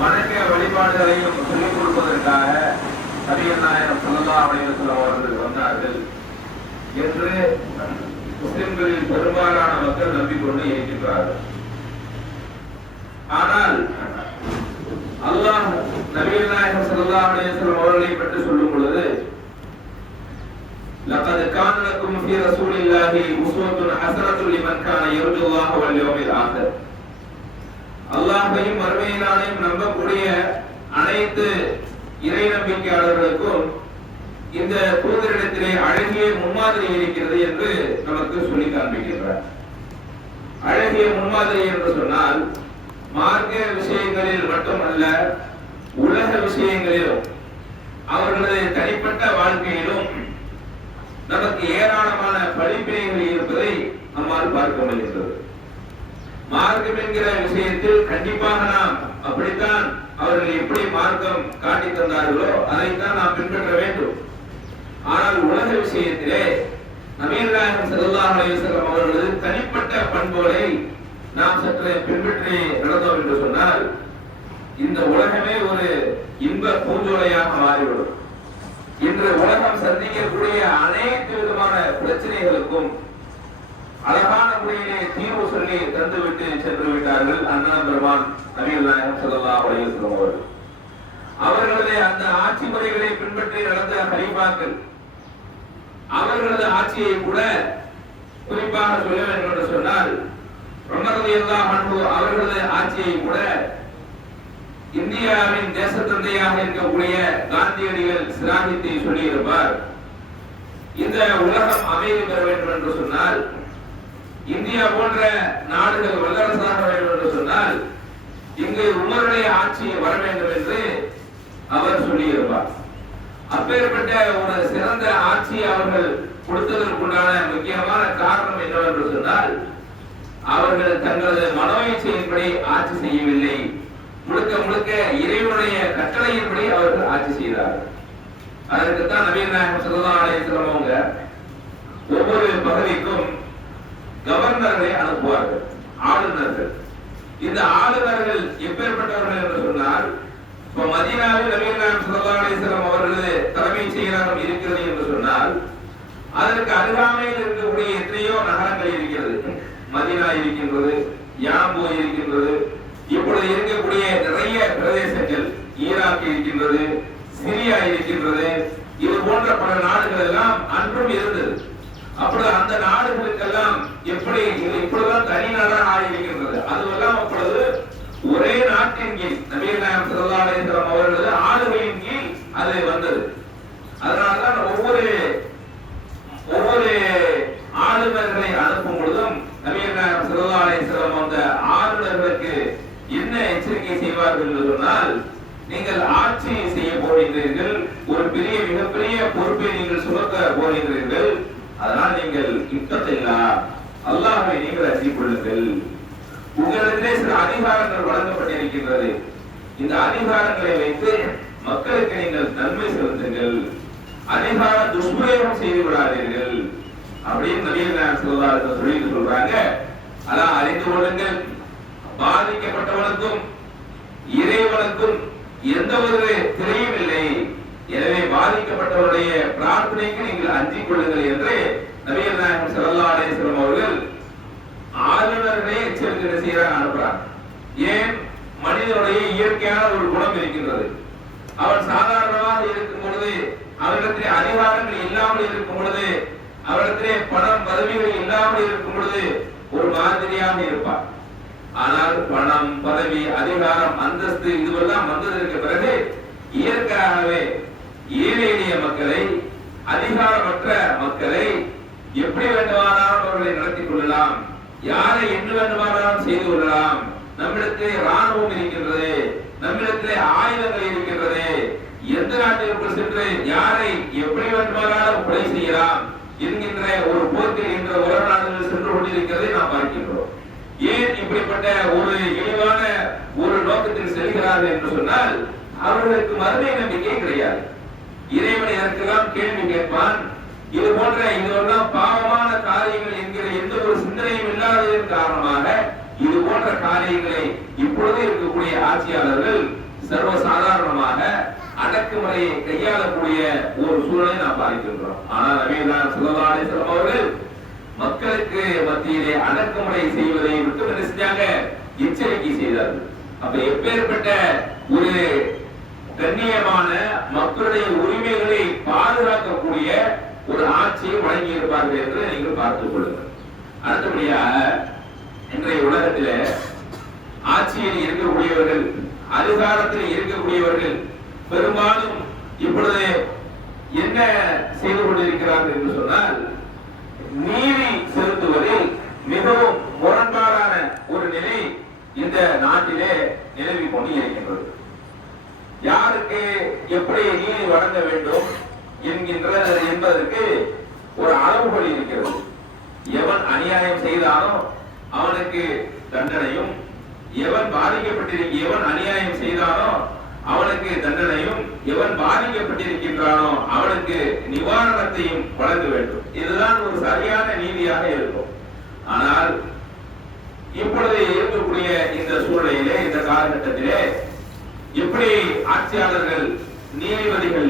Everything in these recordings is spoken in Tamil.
வணக்க வழிபாடுகளையும் சொல்லிக் கொடுப்பதற்காக நபிகள் நாயகம் ஸல்லல்லாஹு அலைஹி வஸல்லம் அவர்கள் வந்தார்கள் என்று முஸ்லிம்களில் பெரும்பாலான மக்கள் நம்பிக்கொண்டு இருக்கின்றார்கள். ஆனால் அல்லாஹ் நபிகள் நாயகம் ஸல்லல்லாஹு அலைஹி வஸல்லம் அவர்களை பற்றி சொல்லும் பொழுது லகத் கான லக்கும் ஃபீ ரசூலில்லாஹி உஸ்வத்துன் ஹஸனத்துன் லிமன் கான யர்ஜுல்லாஹ வல் யௌமில் ஆகிர். அல்லாஹ்வையும் மறுமை நாளையும் நம்பக்கூடிய அனைத்து இறை நம்பிக்கையாளர்களுக்கும் இந்த தூதரிடத்திலே அழகிய முன்மாதிரி இருக்கிறது என்று நமக்கு சொல்லி காண்பிக்கின்றார். அழகிய முன்மாதிரி என்று சொன்னால் மார்க்க விஷயங்களில் மட்டுமல்ல, உலக விஷயங்களிலும் அவர்களது தனிப்பட்ட வாழ்க்கையிலும் நமக்கு ஏராளமான படிப்பினைகள் இருப்பதை நம்மால் பார்க்க முடிகின்றது. மார்க்கம் என்கிற விஷயத்தில் கண்டிப்பாக நாம் அப்படித்தான் அவர்கள் எப்படி மார்க்கம் காட்டி தந்தார்களோ அதைத்தான் நாம் பின்பற்ற வேண்டும். ஆனால் உலக விஷயத்திலே நபிகள் நாயகம் ஸல்லல்லாஹு அலைஹி வஸல்லம் அவர்களது தனிப்பட்ட பண்புகளை நாம் சற்று பின்பற்றி நடந்தோம் என்று சொன்னால் இந்த உலகமே ஒரு இன்ப பூஞ்சோலையாக மாறிவிடும். இன்று உலகம் சந்திக்கக்கூடிய அனைத்து விதமான பிரச்சனைகளுக்கும் அழகான முறையிலே தீர்வு சொல்லி தந்துவிட்டு சென்று விட்டார்கள் அண்ணன் பெருமான் நபிகள் நாயகம் ஸல்லல்லாஹு அலைஹி வஸல்லம் அவர்கள். அவர்களது அந்த ஆட்சி முறைகளை பின்பற்றி நடந்த ஹலீஃபாக்கள் அவர்களது ஆட்சியை கூட குறிப்பாக சொல்ல வேண்டும் என்று சொன்னால் உமர் ரலியல்லாஹு அன்ஹு அவர்களது ஆட்சியை கூட இந்தியாவின் தேசத்தந்தையாக இருக்கக்கூடிய காந்தியடிகள் சிராகித்தை சொல்லியிருப்பார். இந்த உலகம் அமைதி பெற வேண்டும் என்று சொன்னால், இந்தியா போன்ற நாடுகள் வல்லரசாக வேண்டும் என்று சொன்னால் இங்கு உமருடைய ஆட்சி வர வேண்டும் என்று அவர் சொல்லியிருப்பார். அப்பேற்பட்ட ஒரு சிறந்த ஆட்சி அவர்கள் கொடுத்ததற்குண்டான முக்கியமான காரணம் என்னவென்று சொன்னால் அவர்கள் தங்களது மனோயிச்சையின்படி ஆட்சி செய்யவில்லை, முழுக்க முழுக்க இறைவனுடைய கட்டளையின்படி அவர்கள் ஆட்சி செய்தார்கள். அதற்குத்தான் நபிகள் நாயகம் ஸல்லல்லாஹு அலைஹி வஸல்லம் அவங்க ஒவ்வொரு பகுதிக்கும் கவர்னர்களை அனுப்புவார்கள், ஆளுநர்கள். இந்த ஆளுநர்கள் எப்பேற்பட்டவர்கள் என்று சொன்னால், இப்ப மதீனாவில் நபிகள் நாயகம் ஸல்லல்லாஹு அலைஹி வஸல்லம் அவர்களது தலைமைச் செயலகம் இருக்கிறது என்று சொன்னால் அதற்கு அருகாமையில் இருக்கக்கூடிய எத்தனையோ நகரங்கள் இருக்கிறது. மதீனா இருக்கின்றது, யாம்போ இருக்கின்றது, இப்பொழுது இருக்கக்கூடிய நிறைய பிரதேசங்கள், ஈராக் இருக்கின்றது, சிரியா இருக்கின்றது, இது போன்ற பல நாடுகள் எல்லாம் அன்றும் இருந்தது. அப்பொழுது அந்த நாடுகளுக்கெல்லாம் எப்படி இப்பொழுதுதான் தனி நாடாக ஆகியிருக்கின்றது, அதுவெல்லாம் அப்பொழுது ஒரே நாட்டின் கீழ் நபிகள் நாயகம் ஸல்லல்லாஹு அலைஹி வஸல்லம் அவர்களது ஆளுகையின் கீழ் அது வந்தது. அதனால்தான் ஒவ்வொரு ஆளுநர்களை அனுப்பும் பொழுதும் நபிகள் நாயகம் ஸல்லல்லாஹு அலைஹி வஸல்லம் அந்த ஆளுநர்களுக்கு என்ன எச்சரிக்கை செய்வார்கள் என்று சொன்னால், நீங்கள் ஆட்சி செய்ய போகின்றீர்கள், ஒரு மிகப்பெரிய பொறுப்பை நீங்கள் சுமக்க போகின்றீர்கள், அதனால் நீங்கள் இத்தத்தையா அல்லாஹ்வை நீங்கள் அஞ்சிக் கொள்ளுங்கள். உங்களிடத்திலே சில அதிகாரங்கள் வழங்கப்பட்டிருக்கின்றது, இந்த அதிகாரங்களை வைத்து மக்களுக்கு நீங்கள் நன்மை செலுத்துங்கள், அதிகார துஷ்பிரயோகம் செய்து விடாதீர்கள் அப்படின்னு நபிகள் நாயகம் ஸல்லல்லாஹு அலைஹி வஸல்லம் சொல்லிட்டு சொல்றாங்க. அதான் அறிந்து கொள்ளுங்கள், பாதிக்கப்பட்டவனுக்கும் இறைவனுக்கும் எந்த ஒரு திரையும் இல்லை, எனவே பாதிக்கப்பட்டவருடைய பிரார்த்தனைக்கு நீங்கள் அஞ்சிக் கொள்ளுங்கள் என்று நபிகள் நாயகம் ஸல்லல்லாஹு அலைஹி வஸல்லம் அவர்கள் ஆளுநர்களை எச்சரிக்கை செய்ய அனுப்புறாங்க. ஏன்? மனிதனுடைய இயற்கையான ஒரு குணம் இருக்கின்றது. அவன் சாதாரணமாக இருக்கும் பொழுது, அவரிடத்திலே அதிகாரங்கள் இல்லாமல் இருக்கும் பொழுது, அவரிடத்திலே பணம் பதவிகள் இல்லாமல் இருக்கும் பொழுது ஒரு மாதிரியாக இருப்பார். ஆனால் பணம், பதவி, அதிகாரம், அந்தஸ்து இதுவெல்லாம் வந்ததற்கு பிறகு இயற்கையாகவே ஏழை எளிய மக்களை, அதிகாரமற்ற மக்களை எப்படி வேண்டுமானாலும் அவர்களை நடத்திக் கொள்ளலாம், யாரை என்ன வேண்டுமானாலும் செய்து கொள்ளலாம், நம்மிடத்திலே ராணுவம் இருக்கின்றது, நம்மிடத்திலே ஆயுதங்கள் இருக்கின்றது, எந்த நாட்டிற்குள் சென்று யாரை எப்படி வேண்டுமானாலும் கொலை செய்யலாம் என்கின்ற ஒரு போக்கில் என்ற உலக நாடுகள் சென்று கொண்டிருக்கிறதை நாம் பார்க்கின்றோம். ஏன் இப்படிப்பட்ட ஒரு இழிவான ஒரு நோக்கத்தில் செல்கிறார்கள் என்று சொன்னால் அவர்களுக்கு மறுமை நம்பிக்கை கிடையாது. இறைவன் இதற்கெல்லாம் கேள்வி கேட்பான். இது போன்ற இதெல்லாம் பாவமான காரியங்கள் என்கிற எந்த ஒரு சிந்தனையும் இல்லாததன் காரணமாக இது போன்ற காரியங்களை இப்பொழுது இருக்கக்கூடிய ஆட்சியாளர்கள் அடக்குமுறையை கையாளக்கூடிய ஒரு சூழலை நாம் பார்க்கின்றோம். ஆனால் நபிகள் ஸல்லல்லாஹு அலைஹி வஸல்லம் அவர்கள் மக்களுக்கு மத்தியிலே அடக்குமுறை செய்வதை விட்டு என்ன செஞ்சாங்க? எச்சரிக்கை செய்தார்கள். அப்ப எப்பேற்பட்ட ஒரு கண்ணியமான மக்களுடைய உரிமைகளை பாதுகாக்கக்கூடிய ஒரு ஆட்சியை வழங்கி இருப்பார்கள் என்று நீங்கள் பார்த்துக் கொள்ளுங்கள். அடுத்தபடியாக இன்றைய உலகத்தில் ஆட்சியில் இருக்கக்கூடியவர்கள், அதிகாரத்தில் இருக்கக்கூடியவர்கள் பெரும்பாலும் இப்பொழுது என்ன செய்து கொண்டிருக்கிறார்கள் என்று சொன்னால், நீதி செலுத்துவதில் மிகவும் முரண்பாடான ஒரு நிலை இந்த நாட்டிலே நிலவி கொண்டு இருக்கின்றது. யாருக்கு எப்படி நீதி வழங்க வேண்டும் என்பதற்கு ஒரு அளவுகோல் இருக்கிறது. எவன் அநியாயம் செய்தானோ அவனுக்கு தண்டனையும், எவன் அநியாயம் செய்தானோ அவனுக்கு தண்டனையும், எவன் பாதிக்கப்பட்டிருக்கின்றானோ அவனுக்கு நிவாரணத்தையும் வழங்க வேண்டும். இதுதான் ஒரு சரியான நீதியாக இருக்கும். ஆனால் இப்பொழுது இருக்கக்கூடிய இந்த சூழ்நிலையிலே, இந்த காலகட்டத்திலே எப்படி ஆட்சியாளர்கள், நீதிபதிகள்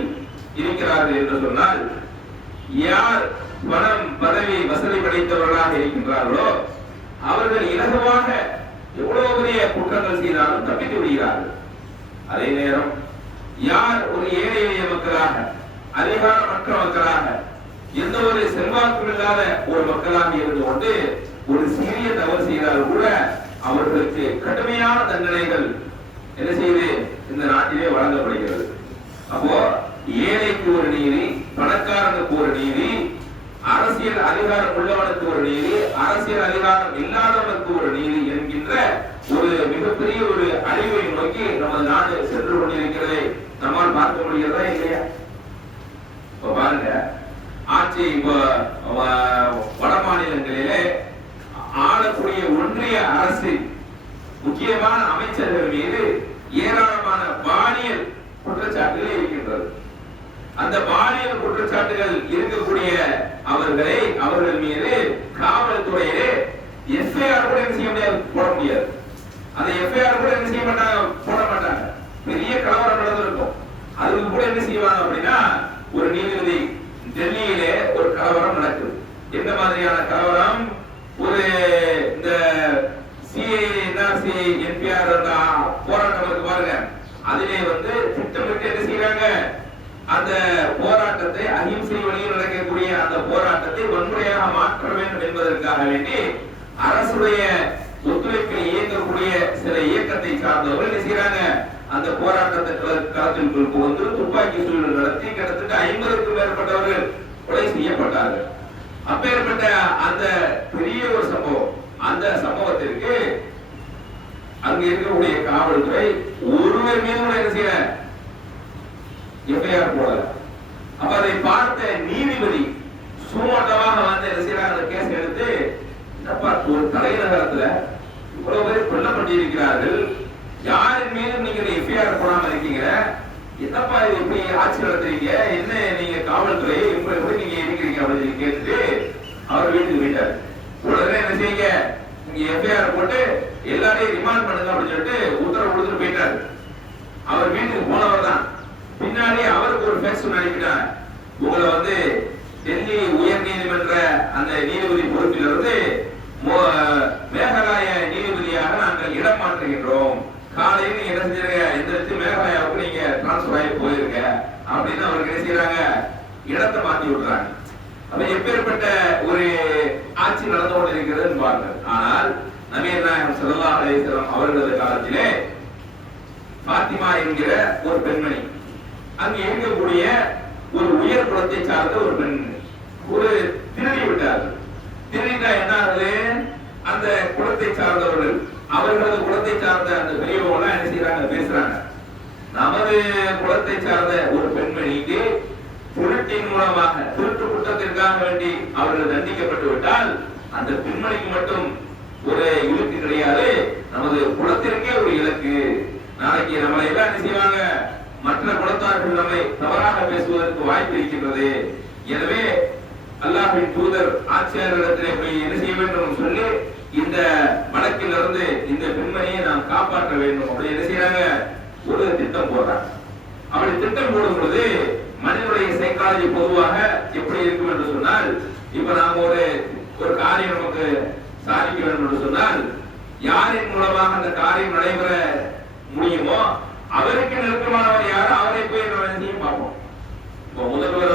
இருக்கிறார்கள் என்று சொன்னால், யார் பணம், பதவி, வசதி படைத்தவர்களாக இருக்கின்றார்களோ அவர்கள் இலகுவாக எவ்வளவு பெரிய குற்றங்கள் செய்தாலும் தப்பித்து விடுகிறார்கள். அதே நேரம் யார் ஒரு ஏழை எளிய மக்களாக, அதிகாரமற்ற மக்களாக, எந்த ஒரு செல்வாக்கும் இல்லாத ஒரு மக்களாக இருந்து கொண்டு ஒரு சிறிய தவறு செய்தால் கூட அவர்களுக்கு கடுமையான தண்டனைகள் என்ன செய்து இந்த நாட்டிலே வழங்கப்படுகிறது. அப்போ ஏழைக்கு ஒரு நீதி, பணக்காரனுக்கு ஒரு நீதி, அரசியல் அதிகாரம் உள்ளவனுக்கு ஒரு நீதி, அரசியல் அதிகாரம் இல்லாதவனுக்கு ஒரு நீதி என்கின்ற ஒரு மிகப்பெரிய ஒரு அழிவை நோக்கி நமது நாடு சென்று கொண்டிருக்கிறதை நம்மால் பார்க்க முடிகிறதா இல்லையா? இப்ப பாருங்க, ஆட்சி வட மாநிலங்களிலே ஆளக்கூடிய ஒன்றிய அரசு முக்கியமான அமைச்சர்கள் மீது ஏராளமான பாலியல் குற்றச்சாட்டுகள் இருக்கின்றது. அந்த பாலியல் குற்றச்சாட்டுகள் இருக்கக்கூடிய அவர்கள் மீது காவல்துறையிலே எஃப்ஐஆர் கூட செய்ய முடியாது, போட முடியாது. அந்த எஃப்ஐஆர் கூட என்ன செய்ய மாட்டாங்க, போட மாட்டாங்க. பெரிய கலவரம் நடந்திருக்கும், அதுக்கு கூட என்ன செய்வாங்க அப்படின்னா, ஒரு நீதிபதி டெல்லியிலே ஒரு கலவரம் நடக்குது. எந்த மாதிரியான கலவரம்? ஒரு இந்த சிஏ என்பிஆர் போராட்டம் இருக்கு பாருங்க, அதிலே திட்டமிட்டு என்ன செய்யறாங்க, அந்த போராட்டத்தை அஹிம்சை வழியில் நடக்கக்கூடிய அந்த போராட்டத்தை வன்முறையாக மாற்ற வேண்டும் என்பதற்காக வேண்டி அரசுடைய ஒத்துழைப்பில் இயங்கக்கூடிய சில இயக்கத்தை சார்ந்தவர்கள் என்ன செய்யறாங்க, அந்த போராட்டத்தை களத்தில் புகுந்து துப்பாக்கி சூழல் நடத்தி கிட்டத்தட்ட 50க்கும் மேற்பட்டவர்கள் கொலை செய்யப்பட்டார்கள். அப்பேற்பட்ட அந்த பெரிய ஒரு சம்பவம், அந்த சம்பவத்திற்கு அங்க இருக்கக்கூடிய காவல்துறை ஒருவர் மீது கூட என்ன செய்யல, எஃப்ஐஆர் போடல. அப்ப அதை பார்த்த நீதிபதி சுமூகமாக என்ன செய்யறாங்க, அந்த கேஸ் எடுத்து, ஒரு தலைநகரத்துல இவ்வளவு பேர் கொல்லப்பட்டிருக்கிறார்கள், யாரின் மீதும் நீங்க எஃப்ஐஆர் போடாம இருக்கீங்க, என்னப்பா இது எப்படி ஆட்சி நடத்துறீங்க, என்ன நீங்க காவல்துறை எப்படி நீங்க இருக்கிறீங்க அப்படின்னு கேட்டு அவர் வீட்டுக்கு போயிட்டார். உடனே என்ன செய்யுங்க, நீங்க எஃப்ஐஆர் போட்டு எல்லாரையும் ரிமாண்ட் பண்ணுங்க அப்படின்னு சொல்லிட்டு உத்தரவு கொடுத்துட்டு போயிட்டாரு. அவர் வீட்டுக்கு போனவர் தான் பின்னாடி அவருக்கு ஒரு ஃபேக்ஸ் அனுப்பிட்டாங்க, உங்களை டெல்லி உயர் நீதிமன்ற அந்த நீதிபதி பொறுப்பிலிருந்து மேகாலய நீதிபதியாக நாங்கள் இடம் மாற்றுகின்றோம், காலையில் நீங்க என்ன செஞ்சிருங்க, எந்திரிச்சு மேகாலயாவுக்கு நீங்க டிரான்ஸ்பர் ஆகி போயிருக்க அப்படின்னு அவருக்கு என்ன செய்யறாங்க, இடத்தை மாற்றி விடுறாங்க. அப்ப எப்பேற்பட்ட ஒரு ஆட்சி நடந்து கொண்டிருக்கிறது பாருங்க. ஆனால் நபிகள் நாயகம் ஸல்லல்லாஹு அலைஹி வஸல்லம் அவர்களது காலத்திலே பாத்திமா என்கிற ஒரு பெண்மணி, அங்கு இருக்கக்கூடிய ஒரு உயர் குலத்தை சார்ந்த ஒரு பெண்மணி ஒரு திருடி விட்டார்கள். திருடிட்டா என்ன ஆகுது, அந்த குலத்தை சார்ந்தவர்கள், அவர்களது குலத்தை சார்ந்த அந்த பெரியவங்க என்ன செய்யறாங்க, பேசுறாங்க, நமது குலத்தை சார்ந்த ஒரு பெண்மணிக்கு திருட்டின் மூலமாக, திருட்டு குற்றத்திற்காக வேண்டி அவர்கள் தண்டிக்கப்பட்டு விட்டால் அந்த பெண்மணிக்கு மட்டும் ஒரு இலக்கு கிடையாது, நமது குலத்திற்கே ஒரு இலக்கு. நாளைக்கு நம்மளை எல்லாம் என்ன செய்வாங்க, மற்ற குலத்தார்கள் நம்மை தவறாக பேசுவதற்கு வாய்ப்பு இருக்கின்றது. எனவே அல்லாஹ்வின் தூதர் ஆட்சியாளர்களிடத்திலே போய் என்ன செய்ய வேண்டும் சொல்லி இந்த வழக்கிலிருந்து இந்த பெண்மணியை நாம் காப்பாற்ற வேண்டும் அப்படி என்ன செய்யறாங்க, ஒரு திட்டம் போடுறாங்க. அப்படி திட்டம் போடும் பொழுது மனிதனுடைய சைக்காலஜி பொதுவாக எப்படி இருக்கும் என்று சொன்னால், இப்ப நாம ஒரு காரியம் நமக்கு சாதிக்க வேண்டும் என்று சொன்னால், யாரின் மூலமாக அந்த காரியம் நடைபெற முடியுமோ அவருக்கு நெருக்கமானவர் யாரோ அவரை போய் செய்ய பார்ப்போம். முதல்வர்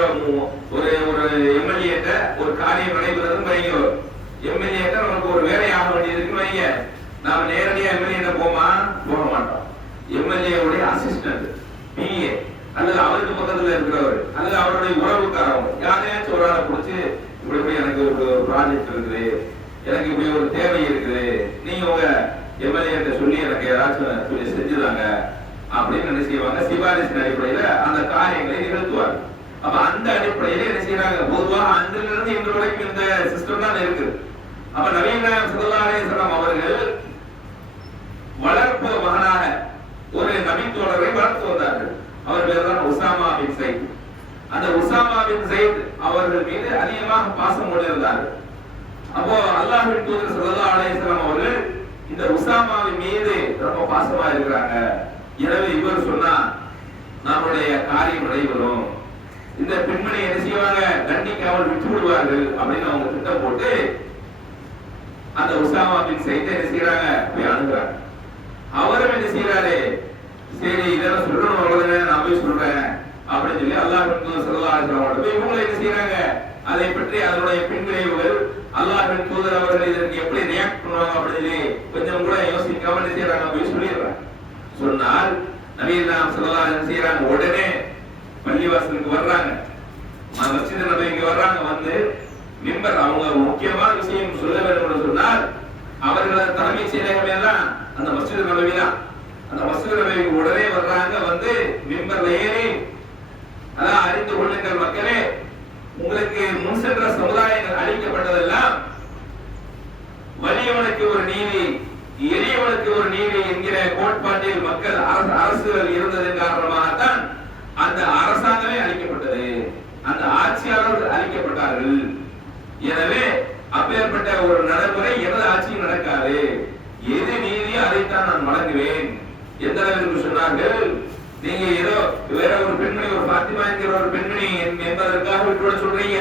ஒரு எம்எல்ஏ ஒரு காரியம் நடைபெறது வைங்க, எம்எல்ஏ நமக்கு ஒரு வேலை ஆக வேண்டியதுன்னு வைங்க, நாம நேரடியா எம்எல்ஏ போக மாட்டோம். எம்எல்ஏ உடைய அசிஸ்டன்ட், பிஏ அல்லது அவருக்கு பக்கத்துல இருக்கிறவர் அல்லது அவருடைய உறவுக்காரவங்க யாரையாச்சும் ஒரு ஆளை பிடிச்சி இப்படி எனக்கு ஒரு ப்ராஜெக்ட் இருக்குது, எனக்கு இப்படி ஒரு தேவை இருக்குது, நீங்க உங்க எம்எல்ஏ சொல்லி எனக்கு ஏதாச்சும் சொல்லி செஞ்சுதாங்க அப்படின்னு என்ன செய்வாங்க, சிபாரிசின் அடிப்படையில அந்த காரியங்களை நிகழ்த்துவாங்க. அப்ப அந்த அடிப்படையில என்ன செய்யறாங்க, பொதுவாக அன்றிலிருந்து இன்று வரைக்கும் இந்த சிஸ்டம் தான் இருக்கு. அப்ப நபீன ஸல்லல்லாஹு அலைஹி வஸல்லம் அவர்கள் வளர்ப்பு மகனாக ஒரு நபி தோழரை வளர்த்து வந்தார்கள். அவர் பேர் தான் உசாமா பின் ஸைத். அந்த உசாமா பின் ஸைத் அவர்கள் மீது அதிகமாக பாசம் கொண்டிருந்தார்கள். அப்போ அல்லாஹ்வின் தூதர் ஸல்லல்லாஹு அலைஹி வஸல்லம் அவர்கள் இந்த உசாமாவின் மீது ரொம்ப பாசமா இருக்கிறாங்க, எனவே இவர் சொன்னா நம்முடைய காரியம் நடைபெறும், இந்த பெண்மணி என்ன செய்வாங்க, கண்டிக்காமல் விட்டு விடுவார்கள் அப்படின்னு அவங்க திட்டம் போட்டு அந்த உசாமா பின் ஸைத் என்ன செய்யறாங்க, போய் அணுகுறாங்க. அவரும் என்ன செய்யறாரு, சரி இதெல்லாம் சொல்லணும், அவ்வளவுதானே நான் போய் சொல்றேன் அப்படின்னு சொல்லி அல்லாஹ்வின் தூதர் ஸல்லல்லாஹு அலைஹி வஸல்லம் இவங்க என்ன செய்யறாங்க, அதை பற்றி அதனுடைய பின்விளைவுகள் அல்லாஹ்வின் தூதர் அவர்கள் இதற்கு எப்படி ரியாக்ட் பண்ணுவாங்க அப்படின்னு கொஞ்சம் கூட யோசிக்காம என்ன செய்யறாங்க, போய் சொல்லிடுறாங்க. சொன்னால் நபியல்லாஹ் ஸல்லல்லாஹு அலைஹி வஸல்லம் செய்யறாங்க, உடனே பள்ளிவாசலுக்கு வர்றாங்க, மஸ்ஜித் நபவிக்கு வர்றாங்க. வந்து மிம்பர் அவங்க முக்கியமான விஷயம் சொல்ல வேண்டும் என்று சொன்னால் அவர்களது தலைமை செயலகமே தான் அந்த மஸ்ஜித் நபவி தான். அந்த மஸ்ஜித் நபவிக்கு உடனே வர்றாங்க. வந்து மிம்பர்ல ஏறி, அதான் அறிந்து கொள்ளுங்கள் மக்களே, உங்களுக்கு முன் சென்ற சமுதாயங்கள் அளிக்கப்பட்டதெல்லாம் வலியவனுக்கு ஒரு நீதி எளியவனுக்கு ஒரு நீதி என்கிற கோட்பாட்டில் மக்கள் அரசுகள் இருந்ததன் காரணமாகத்தான் அந்த அரசாங்கமே அளிக்கப்பட்டது, அந்த ஆட்சியாளர்கள் அளிக்கப்பட்டார்கள். எனவே அப்பேற்பட்ட ஒரு நடைமுறை எனது ஆட்சியில் நடக்காது, எது நீதியோ அதைத்தான் நான் வழங்குவேன். எந்த அளவிற்கு சொன்னார்கள், நீங்க ஏதோ வேற ஒரு பெண்மணி, ஒரு பாத்திமா என்கிற ஒரு பெண்மணி என்பதற்காக விட்டுவிட சொல்றீங்க,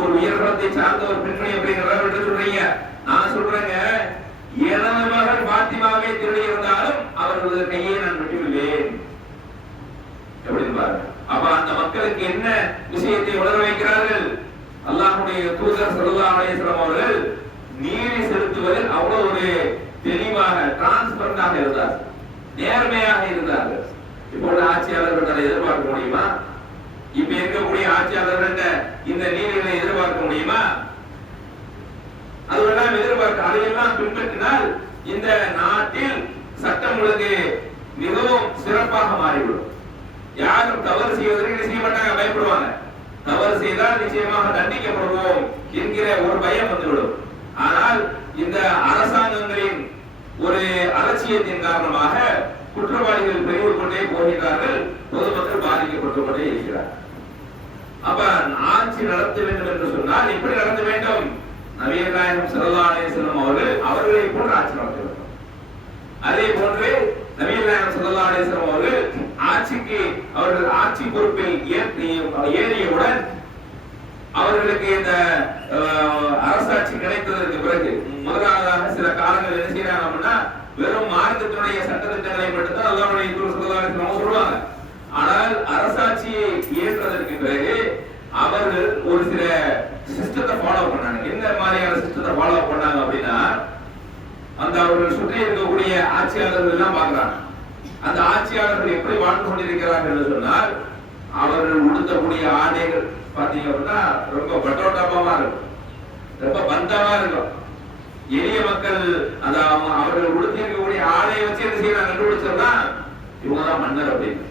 ஒரு உயர்குலத்தை சார்ந்த ஒரு பெண்மணி அப்படிங்கிறத விட்டு சொல்றீங்க. நான் சொல்றேங்க, எனது மகள் பாத்திமாவே திருடி இருந்தாலும் அவர்களது கையை நான் விட்டுவிடுவேன் எப்படின்னு பாருங்க. அப்ப அந்த மக்களுக்கு என்ன விஷயத்தை உணர வைக்கிறார்கள், அல்லாஹ்வுடைய தூதர் ஸல்லல்லாஹு அலைஹி வஸல்லம் அவர்கள் நீதி செலுத்துவதில் அவ்வளவு ஒரு தெளிவாக டிரான்ஸ்பரண்டாக இருந்தார், நேர்மையாக இருந்தார்கள். இப்போது ஆட்சியாளர்கள் அதை எதிர்பார்க்க முடியுமா? இப்ப இருக்கக்கூடிய ஆட்சியாளர்கள் இந்த நீதிகளை எதிர்பார்க்க முடியுமா? அதுவெல்லாம் எதிர்பார்க்க, அதையெல்லாம் பின்பற்றினால் இந்த நாட்டில் சட்டம் ஒழுங்கு மிகவும் சிறப்பாக மாறிவிடும். யாரும் தவறு செய்வதற்கு செய்ய மாட்டாங்க, பயப்படுவாங்க. தவறு செய்தால் நிச்சயமாக தண்டிக்கப்படுவோம் என்கிற ஒரு பயம் வந்துவிடும். ஆனால் இந்த அரசாங்கங்களின் ஒரு அலட்சியத்தின் காரணமாக குற்றவாளிகள் பெருகிக் கொண்டே போகிறார்கள், பொதுமக்கள் பாதிக்கப்பட்டு கொண்டே இருக்கிறார். அப்ப ஆட்சி நடத்த வேண்டும் என்று சொன்னால் எப்படி நடத்த வேண்டும்? நபிகள் நாயகம் ஸல்லல்லாஹு அலைஹி வஸல்லம் அவர்களை போன்று ஆட்சி நடத்த வேண்டும். அதே போன்று நபிகள் நாயகம் ஸல்லல்லாஹு அலைஹி வஸல்லம் அவர்கள் அவர்கள் ஆட்சி பொறுப்பில் ஏறியவுடன் அவர்களுக்கு இந்த அரசாட்சி கிடைத்ததற்கு பிறகு முதலாவதாக சில காலங்கள் என்ன செய்யறாங்க அப்படின்னா, வெறும் மார்க்கத்தினுடைய சட்டத்திட்டங்களை மட்டும்தான் அல்லாஹ்வுடைய தூதர் ஸல்லல்லாஹு அலைஹி வஸல்லம் சொல்லுவாங்க. ஆனால் அரசாட்சியை ஏற்றதற்கு பிறகு அவர்கள் ஒரு சில சிஸ்டத்தை ஃபாலோ பண்ணாங்க. என்ன மாதிரியான சிஸ்டத்தை ஃபாலோ பண்ணாங்க அப்படின்னா, அந்த அவர்கள் சுற்றி இருக்கக்கூடிய ஆட்சியாளர்கள் எல்லாம் பார்க்கிறாங்க, அந்த ஆட்சியாளர்கள் எப்படி வாழ்ந்து கொண்டிருக்கிறார்கள் என்று சொன்னால், அவர்கள் உடுத்தக்கூடிய ஆடைகள் பாத்தீங்க அப்படின்னா ரொம்ப பட்டோட்டாப்பமா இருக்கும், ரொம்ப பந்தமா இருக்கும். எளிய மக்கள் அந்த அவர்கள் உடுத்திருக்கக்கூடிய ஆடையை வச்சு என்ன செய்யறாங்க, கண்டுபிடிச்சா இவங்கதான் மன்னர் அப்படின்னு.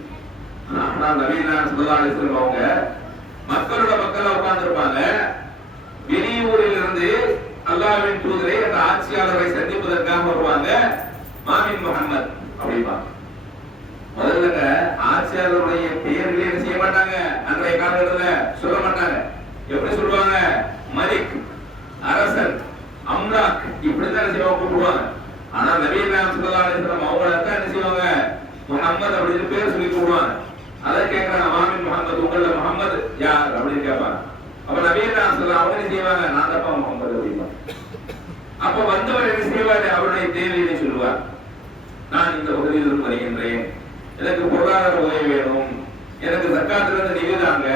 ஆனா நபிகள் ஸல்லல்லாஹு அலைஹி வஸல்லம் அவங்க மக்களோட மக்களா உட்கார்ந்து இருப்பாங்க. வெளியூரில் இருந்து அல்லாஹ்வின் தூதரை அந்த ஆட்சியாளரை சந்திப்பதற்காக வருவாங்க. மாமின் முஹம்மத் அப்படிப்பாங்க. முதல்ல ஆட்சியாளருடைய பெயர்களே என்ன செய்ய மாட்டாங்க, அன்றைய காலகட்டத்தில் சொல்ல மாட்டாங்க. எப்படி சொல்லுவாங்க, மலிக், அரசன், அம்ராக், இப்படிதான் செய்வாங்க, கூப்பிடுவாங்க. ஆனா நபிகள் நாயகம் ஸல்லல்லாஹு அலைஹி வஸல்லம் அவங்கள தான் என்ன செய்வாங்க, முஹம்மத் அப்படின்னு பேர் சொல்லி கூப்பிடுவாங்க. அதை கேட்கிறாங்க, மாமின் முகமது, உங்கள முகமது யார் அப்படின்னு கேட்பாங்க. அப்ப நபியெல்லாம் சொல்ல அவங்க என்ன செய்வாங்க, நான் தப்பா முகமது அப்படின்னா. அப்ப வந்தவர் என்ன செய்வாரு, அவருடைய தேவையை சொல்லுவார். நான் இந்த பகுதியிலிருந்து வருகின்றேன், எனக்கு பொருளாதார உதவி வேணும், எனக்கு சக்காத்திலிருந்து நிதிதாங்க,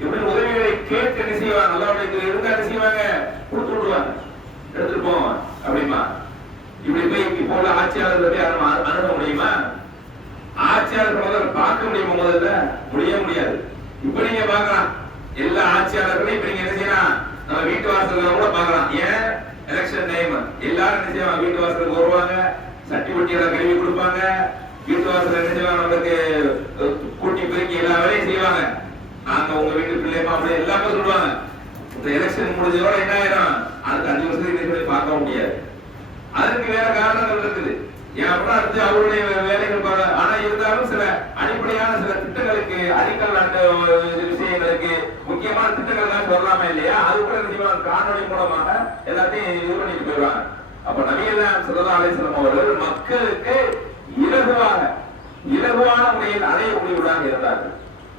இப்படி உதவிகளை கேட்டு என்ன செய்வாங்க, அல்லாஹ்வுடைய இருந்தா என்ன செய்வாங்க, கொடுத்து விடுவாங்க, எடுத்துட்டு போவாங்க அப்படிமா. இப்படி போய் இப்போ உள்ள ஆட்சியாளர்களை அணுக முடியுமா? ஆட்சியாளர்கள் பார்க்க முடியுமா? முதல்ல முடியாது. இப்ப நீங்க பார்க்கலாம், எல்லா ஆட்சியாளர்களும் இப்ப நீங்க என்ன செய்யலாம், நம்ம வீட்டு வாசல்ல கூட பார்க்கலாம். ஏன் எலெக்ஷன் டைம் எல்லாரும் என்ன செய்வாங்க, வீட்டு வாசலுக்கு வருவாங்க, சட்டி பொட்டியெல்லாம் கழுவி கொடுப்பாங்க, வீட்டு வாசல் என்ன செய்வாங்க, நமக்கு கூட்டி பெருக்கி எல்லா வேலையும் செய்வாங்க. நாங்க உங்க வீட்டு பிள்ளைமா அப்படி எல்லாமே சொல்லுவாங்க. இந்த எலெக்ஷன் முடிஞ்சதோட என்ன ஆயிரும், அடுத்த 5 வருஷத்துக்கு பார்க்க முடியாது. அதுக்கு வேற காரணங்கள் இருக்குது. ஏன் அப்படின்னா அடுத்து அவருடைய வேலைகள் பாரு. ஆனா இருந்தாலும் சில அடிப்படையான சில திட்டங்களுக்கு, அடிக்கல் நாட்டு விஷயங்களுக்கு, முக்கியமான திட்டங்கள் சொல்லலாமே இல்லையா, அது கூட நிச்சயமாக காணொலி மூலமாக எல்லாத்தையும் இது பண்ணிட்டு போயிடுவாங்க. அப்ப நபியெல்லாம் ஸல்லல்லாஹு அலைஹி வஸல்லம் அவர்கள் மக்களுக்கு இலகுவான முறையில் அடையக்கூடியவர்களாக இருந்தார்கள்.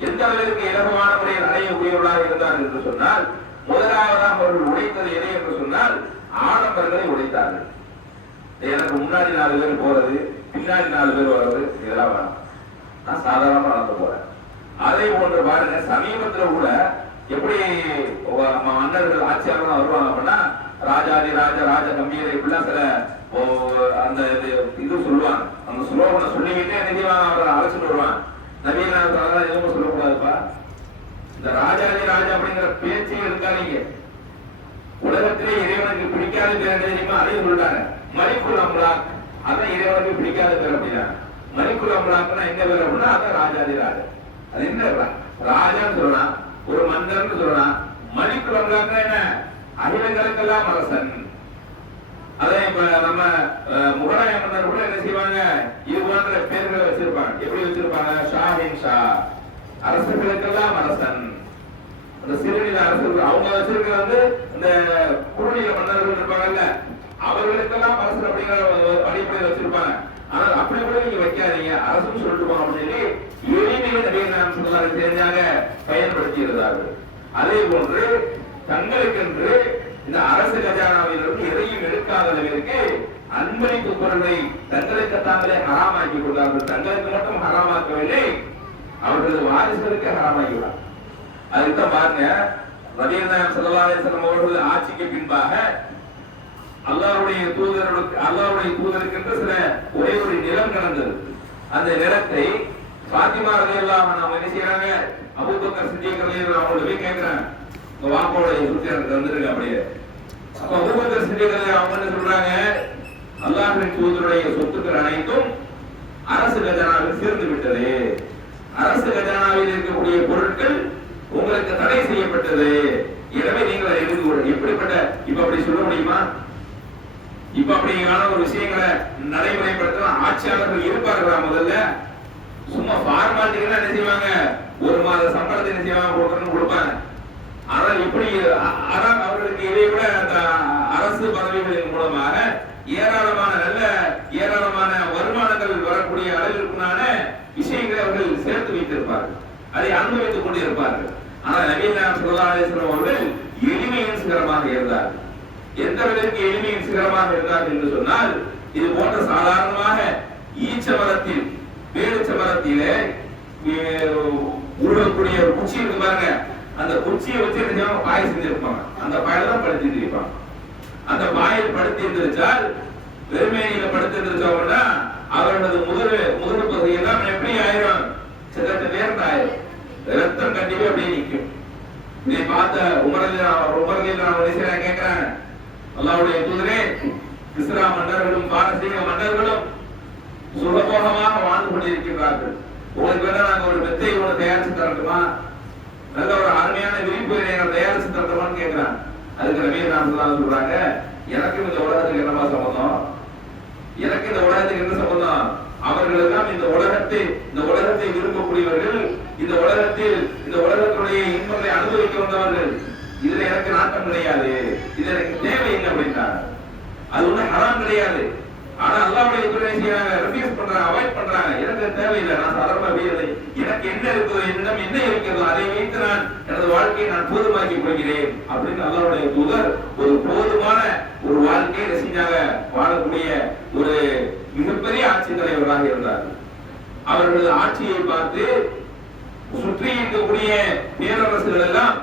எந்த அளவிற்கு இலகுவான முறையில் அடையக்கூடியவர்களாக இருந்தார்கள் என்று சொன்னால், முதலாவதாக அவர்கள் உழைத்தது எதை என்று சொன்னால், ஆடம்பரங்களை உழைத்தார்கள். எனக்கு முன்னாடி 4 பேர் போறது, பின்னாடி 4 பேர் வர்றது, இதெல்லாம் வேணும், நான் சாதாரணமா நடந்து போறேன். அதே போன்று பாருங்க, சமீபத்தில் கூட எப்படி மன்னர்கள் ஆட்சியாளர்கள் வருவாங்க அப்படின்னா, ராஜாதி ராஜ கம்பீர இப்படிலாம் சில அந்த இது சொல்லுவாங்க. அந்த சுலோகனை சொல்லிக்கிட்டே என்ன செய்வாங்க, அவரை அழைச்சிட்டு வருவாங்க. நவீன எதுவும் சொல்லக்கூடாதுப்பா, இந்த ராஜாதி ராஜா அப்படிங்கிற பேச்சே இருக்காதீங்க. உலகத்திலே இறைவனுக்கு பிடிக்காத பேர் என்ன தெரியுமா, அதையும் சொல்லிட்டாங்க, மலிக்குல் அம்லாக். அதான் இறைவனுக்கு பிடிக்காத பேர் அப்படின்னா. மலிக்குல் அம்லாக்னா என்ன பேர் அப்படின்னா, அதான் ராஜாதி ராஜா. அது என்ன ராஜான்னு சொல்லலாம், ஒரு மன்னர்னு சொல்லலாம். மலிக்குல் அம்லாக்னா என்ன, அகிலங்களுக்கெல்லாம் அரசன். அதே இப்ப நம்ம முகலாய மன்னர் கூட என்ன செய்வாங்க, இது போன்ற பேர்களை வச்சிருப்பாங்க. எப்படி வச்சிருப்பாங்க, ஷாஹின் ஷா, அரசர்களுக்கெல்லாம் அரசன். அந்த சிறுநில அரசர்கள் அவங்க வச்சிருக்கிறது வந்து இந்த குறுநில மன்னர்கள் இருப்பாங்கல்ல, அவர்களுக்கெல்லாம் அரசன் அப்படிங்கிற அடிப்படையில் வச்சிருப்பாங்க. ஆனால் அப்படி கூட நீங்க வைக்காதீங்க, அரசுன்னு சொல்லிட்டு போங்க அப்படின்னு எளிமையை நபிகள் ஸல்லல்லாஹு தெரிஞ்சாங்க பயன்படுத்தி இருந்தார்கள். அதே போன்று தங்களுக்கென்று இந்த அரசு கஜானாவிலிருந்து எதையும் எடுக்காத அளவிற்கு அன்பளிப்பு பொருளை தங்களுக்கு தாங்களே ஹராமாக்கி கொண்டார்கள். தங்களுக்கு மட்டும் ஹராமாக்கவில்லை, அவர்களது வாரிசுகளுக்கு ஹராமாக்கிவிடார். அதுதான் பாருங்க, நபிகள் ஸல்லல்லாஹு அலைஹி வஸல்லம் அவர்கள் ஆட்சிக்கு பின்பாக அல்லாஹ்வுடைய தூதருக்கு சில ஒரே ஒரு நிலம் கிடந்தது. அந்த நிலத்தை ஃபாத்திமா ரலியல்லாஹு அன்ஹா என்ன செய்யறாங்க, அபூபக்கர் சித்திக் ரலியல்லாஹு அன்ஹு போய் கேக்குறாங்க, உங்க வாப்போட சுத்தி எனக்கு தந்துருங்க அப்படியே. அப்ப அபூபக்கர் சித்திக் ரலியல்லாஹு அன்ஹு என்ன சொல்றாங்க, அல்லாஹ்வின் தூதருடைய சொத்துக்கள் அனைத்தும் அரசு கஜானாவில் சேர்ந்து விட்டது, அரசு கஜானாவில் இருக்கக்கூடிய பொருட்கள் உங்களுக்கு தடை செய்யப்பட்டது, எனவே நீங்கள் அதை எடுத்து. எப்படிப்பட்ட இப்ப அப்படி சொல்ல முடியுமா? இப்ப அப்படியான ஒரு விஷயங்களை நடைமுறைப்படுத்த ஆட்சியாளர்கள் இருப்பார்களா? முதல்ல சும்மா ஃபார்மாலிட்டிகள் என்ன செய்வாங்க, 1 மாத சம்பளத்தை என்ன செய்வாங்க, கொடுப்பாங்க. ஆனால் இப்படி ஆனால் அவர்களுக்கு இதை விட அந்த அரசு பதவிகளின் மூலமாக ஏராளமான வருமானங்கள் வரக்கூடிய அளவிற்குனான விஷயங்களை அவர்கள் சேர்த்து வைத்திருப்பார்கள், அதை அனுபவித்துக் கொண்டிருப்பார்கள். ஆனால் நபிகள் ஸல்லல்லாஹு அலைஹி வஸல்லம் அவர்கள் எளிமையின் சிகரமாக இருந்தார். எந்த அளவிற்கு எளிமையின் சிகரமாக இருந்தார் என்று சொன்னால், இது போன்ற சாதாரணமாக ஈச்சமரத்தில் பேரிச்சமரத்திலே உருவக்கூடிய ஒரு குச்சி இருக்கு பாருங்க, அந்த குச்சியை வச்சு பாய் செஞ்சிருப்பாங்க. அந்த பாயில தான் படுத்திட்டு இருப்பாங்க. அந்த பாயில் படுத்தி இருந்திருச்சால், வெறுமையில படுத்து இருந்துச்சோம்னா அவர்களது முதுகு பகுதியெல்லாம் எப்படி ஆயிரும், சிறந்த நேர்ந்த ஆயிரும், ரத்தம் கண்டிப்பா அப்படியே நிற்கும். இதை பார்த்த உமரலில் கேட்கிறாங்க, அல்லாஹ்வுடைய தூதரே, கிஸ்ரா மன்னர்களும் பாரசீக மன்னர்களும் சுலபமாக வாழ்ந்து கொண்டிருக்கிறார்கள், உங்களுக்கு வேணா நாங்க ஒரு மெத்தை ஒன்று தயாரிச்சு தரட்டுமா, நல்ல ஒரு அருமையான விரிப்பு தயாரிச்சு தரட்டுமான்னு கேட்கிறாங்க. அதுக்கு நபிகள் ஸல்லல்லாஹு சொல்றாங்க, எனக்கு இந்த உலகத்துக்கு என்னமா சம்பந்தம், எனக்கு இந்த உலகத்துக்கு என்ன சம்பந்தம், அவர்களெல்லாம் இந்த உலகத்தை விரும்பக்கூடியவர்கள், இந்த உலகத்துடைய இன்பங்களை அனுபவிக்க வந்தவர்கள், இதுல எனக்கு நாட்டம் கிடையாது, இது எனக்கு தேவை இல்லை அப்படின்றாங்க. அது ஒண்ணு ஹராம் கிடையாது. ஆனா அல்லாஹ்வுடைய தூதரை செய்யறாங்க, ரெஃப்யூஸ் பண்றாங்க, அவாய்ட் பண்றாங்க. எனக்கு தேவையில்லை, நான் சாதாரண வீரரை, எனக்கு என்ன இருக்குதோ, என்னிடம் என்ன இருக்கிறதோ அதை வைத்து நான் எனது வாழ்க்கையை நான் போதுமாக்கி கொள்கிறேன் அப்படின்னு அல்லாஹ்வுடைய தூதர் ஒரு போதுமான ஒரு வாழ்க்கையை ரசிச்சாக வாழக்கூடிய ஒரு மிகப்பெரிய ஆட்சி தலைவராக இருந்தார். அவர்களது ஆட்சியை பார்த்து சுற்றி இருக்கக்கூடிய பேரரசுகள் எல்லாம்